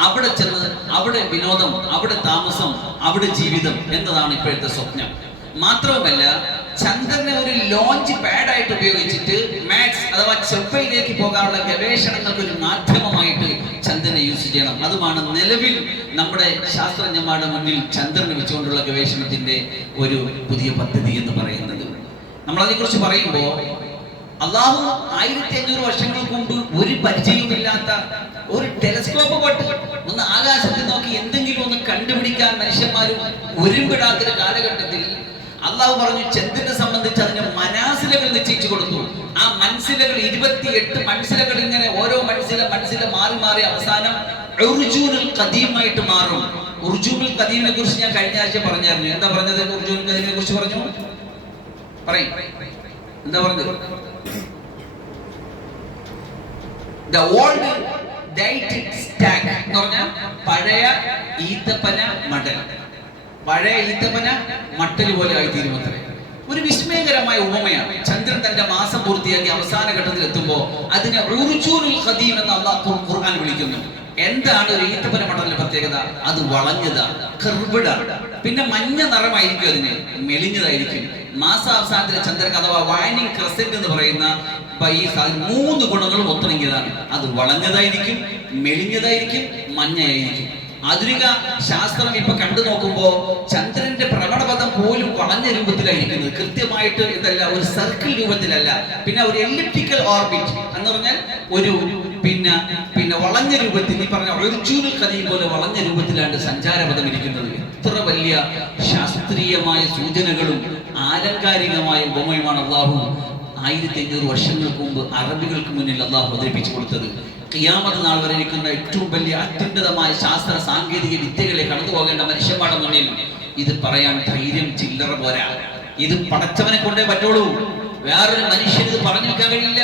അവിടെ ചെന്ന് അവിടെ വിനോദം, അവിടെ താമസം, അവിടെ ജീവിതം എന്നതാണ് ഇപ്പോഴത്തെ സ്വപ്നം. മാത്രവുമല്ല, ചന്ദ്രനെ ഒരു ലോഞ്ച് പാഡായിട്ട് ഉപയോഗിച്ചിട്ട് മാക്സ് അഥവാ ചൊവ്വയിലേക്ക് പോകാനുള്ള ഗവേഷണങ്ങൾക്ക് ഒരു മാധ്യമമായിട്ട് ചന്ദ്രനെ യൂസ് ചെയ്യണം. അതുമാണ് നിലവിൽ നമ്മുടെ ശാസ്ത്രജ്ഞന്മാരുടെ മുന്നിൽ ചന്ദ്രനെ വെച്ചുകൊണ്ടുള്ള ഗവേഷണത്തിന്റെ ഒരു പുതിയ പദ്ധതി എന്ന് പറയുന്നത്. നമ്മൾ അതിനെക്കുറിച്ച് പറയുമ്പോൾ അള്ളാഹു 1500 വർഷങ്ങൾക്ക് മുമ്പ് ഒരു പരിചയവുമില്ലാത്ത ഒരു ടെലസ്കോപ്പ് കൊണ്ട് ഒന്ന് ആകാശത്തിൽ നോക്കി എന്തെങ്കിലും ഒന്ന് കണ്ടുപിടിക്കാൻ മനുഷ്യന്മാരും ഒരുമ്പിടാത്തൊരു കാലഘട്ടത്തിൽ അള്ളാഹു പറഞ്ഞു ചന്ദ്രനെ സംബന്ധിച്ച് അതിന് മനാസിലകൾ നിശ്ചയിച്ചു കൊടുത്തു. ആ മൻസിലകൾ 28 മൻസിലകൾ, ഇങ്ങനെ ഓരോ മനസ്സില മാറി മാറി അവസാനം ഉർജൂനുൽ ഖദീമായിട്ട് മാറും. ഉർജൂനുൽ ഖദീമിനെ കുറിച്ച് ഞാൻ കഴിഞ്ഞ ആഴ്ച പറഞ്ഞായിരുന്നു. എന്താ പറഞ്ഞത്? ഉർജൂനുൽ ഖദീമിനെ കുറിച്ച് പറഞ്ഞു, പറയും. എന്താ പറഞ്ഞത്? The old dated stack എന്ന് പറഞ്ഞാൽ പഴയ ഈത്തപ്പന മടൽ, പഴയ ഈത്തപ്പന മട്ടൽ പോലെ ആയിത്തീരുമത്രേ. ഒരു വിസ്മയകരമായ ഉപമയാണ്. ചന്ദ്രൻ തന്റെ മാസം പൂർത്തിയാക്കി അവസാന ഘട്ടത്തിൽ എത്തുമ്പോൾ അതിനെ ഉർജൂനുൽ ഖദീം എന്ന് അല്ലാഹു ഖുർആൻ വിളിക്കുന്നു. എന്താണ് ഒരു ഈത്തപ്പന മടലിന്റെ പ്രത്യേകത? അത് വളഞ്ഞതാണ്, കർവ്ഡാണ്. പിന്നെ മഞ്ഞ നിറമായിരിക്കും, അതിന് മെലിഞ്ഞതായിരിക്കും. മാസാവസാനത്തിലെ ചന്ദ്രൻ അഥവാ വാനിങ് ക്രസന്റ് എന്ന് പറയുന്ന ഈ 3 ഗുണങ്ങളും ഒത്തിണങ്ങിയതാണ്. അത് വളഞ്ഞതായിരിക്കും, മെലിഞ്ഞതായിരിക്കും, മഞ്ഞയായിരിക്കും. ആധുനിക ശാസ്ത്രം ഇപ്പൊ കണ്ടു നോക്കുമ്പോ ചന്ദ്രന്റെ ഭ്രമണപഥം പോലും വളഞ്ഞ രൂപത്തിലായിരിക്കുന്നത്. കൃത്യമായിട്ട് ഇതല്ല, ഒരു സർക്കിൾ രൂപത്തിലല്ല. പിന്നെ ഒരു എലിപ്റ്റിക്കൽ ഓർബിറ്റ് എന്ന് പറഞ്ഞാൽ ഒരു പിന്നെ വളഞ്ഞ രൂപത്തിൽ, ഈ പറഞ്ഞ ഉർജൂനുൽ ഖദീം പോലെ വളഞ്ഞ രൂപത്തിലാണ് സഞ്ചാരപഥം ഇരിക്കുന്നത്. എത്ര വലിയ ശാസ്ത്രീയമായ സൂചനകളും ആലങ്കാരികമായ ഉപമയുമാണ് അള്ളാഹു 1500 വർഷങ്ങൾക്ക് മുമ്പ് അറബികൾക്ക് മുന്നിൽ അള്ളാഹു അവതരിപ്പിച്ചു കൊടുത്തത്. ഖിയാമത്ത് നാൾ വരെ ഇരിക്കുന്ന ഏറ്റവും വലിയ അത്യുന്നതമായ ശാസ്ത്ര സാങ്കേതിക വിദ്യകളെ കടന്നു പോകേണ്ട മനുഷ്യന്മാരുടെ മുന്നിൽ ഇത് പറയാൻ ധൈര്യം ചില്ലറ പോരാ. ഇത് പടച്ചവനെ കൊണ്ടേ പറ്റുള്ളൂ. വേറൊരു മനുഷ്യന് ഇത് പറഞ്ഞു വെക്കാൻ കഴിയില്ല.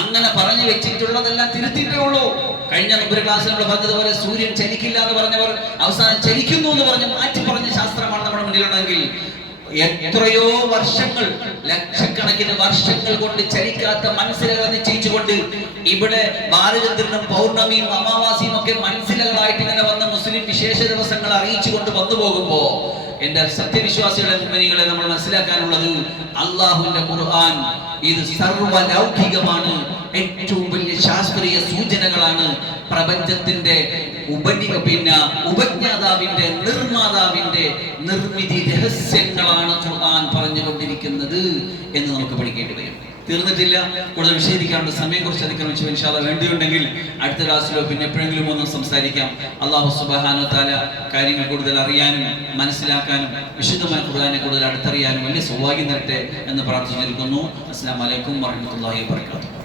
അങ്ങനെ പറഞ്ഞു വെച്ചിട്ടുള്ളതെല്ലാം തിരുത്തിയിട്ടേ ഉള്ളൂ. കഴിഞ്ഞ ഒരു ക്ലാസ്സിൽ നമ്മൾ പറഞ്ഞതുപോലെ സൂര്യൻ ചലിക്കില്ല എന്ന് പറഞ്ഞവർ അവസാനം ചലിക്കുന്നു എന്ന് പറഞ്ഞ് മാറ്റി പറഞ്ഞ ശാസ്ത്രമാണ് നമ്മുടെ മുന്നിലുണ്ടെങ്കിൽ എത്രയോ വർഷങ്ങൾ, ലക്ഷക്കണക്കിന് വർഷങ്ങൾ കൊണ്ട് ചലിക്കാത്ത മനസ്സിലകൾ നിശ്ചയിച്ചുകൊണ്ട് ഇവിടെ ബാലചന്ദ്രനും പൗർണമിയും അമാവാസിയും ഒക്കെ മനസ്സിലകളായിട്ട് ഇങ്ങനെ വന്ന് മുസ്ലിം വിശേഷ ദിവസങ്ങൾ അറിയിച്ചുകൊണ്ട് വന്നു പോകുമ്പോ എന്റെ സത്യവിശ്വാസികളെ മുമ്പിനികളെ നമ്മൾ മനസ്സിലാക്കാനുള്ളത് അള്ളാഹുവിന്റെ ഖുർആൻ ഇത് സർവ്വലൗകികമാണ്. ഏറ്റവും വലിയ ശാസ്ത്രീയ സൂചനകളാണ്. പ്രപഞ്ചത്തിന്റെ ഉപജ്ഞാതാവിന്റെ നിർമ്മാതാവിന്റെ നിർമ്മിതി രഹസ്യങ്ങളാണ് ഖുർആൻ പറഞ്ഞുകൊണ്ടിരിക്കുന്നത് എന്ന് നമുക്ക് പഠിക്കേണ്ടി വരും. തീർന്നിട്ടില്ല, കൂടുതൽ വിശദീകരിക്കാനുള്ള സമയം കുറച്ച് അതിക്രമിച്ചു. ഇൻഷാ അല്ലാഹ് വേണ്ടിയുണ്ടെങ്കിൽ അടുത്ത ക്ലാസ്സിലോ പിന്നെ എപ്പോഴെങ്കിലും ഒന്ന് സംസാരിക്കാം. അല്ലാഹു സുബ്ഹാനഹു വ തആല കാര്യങ്ങൾ കൂടുതൽ അറിയാനും മനസ്സിലാക്കാനും വിശുദ്ധമായ ഖുർആനെ കൂടുതൽ അടുത്തറിയാനും വലിയ സൗഭാഗ്യം തരട്ടെ എന്ന് പ്രാർത്ഥിച്ചിരിക്കുന്നു. അസ്സലാമു അലൈക്കും വറഹ്മത്തുള്ളാഹി വബറകാതുഹു.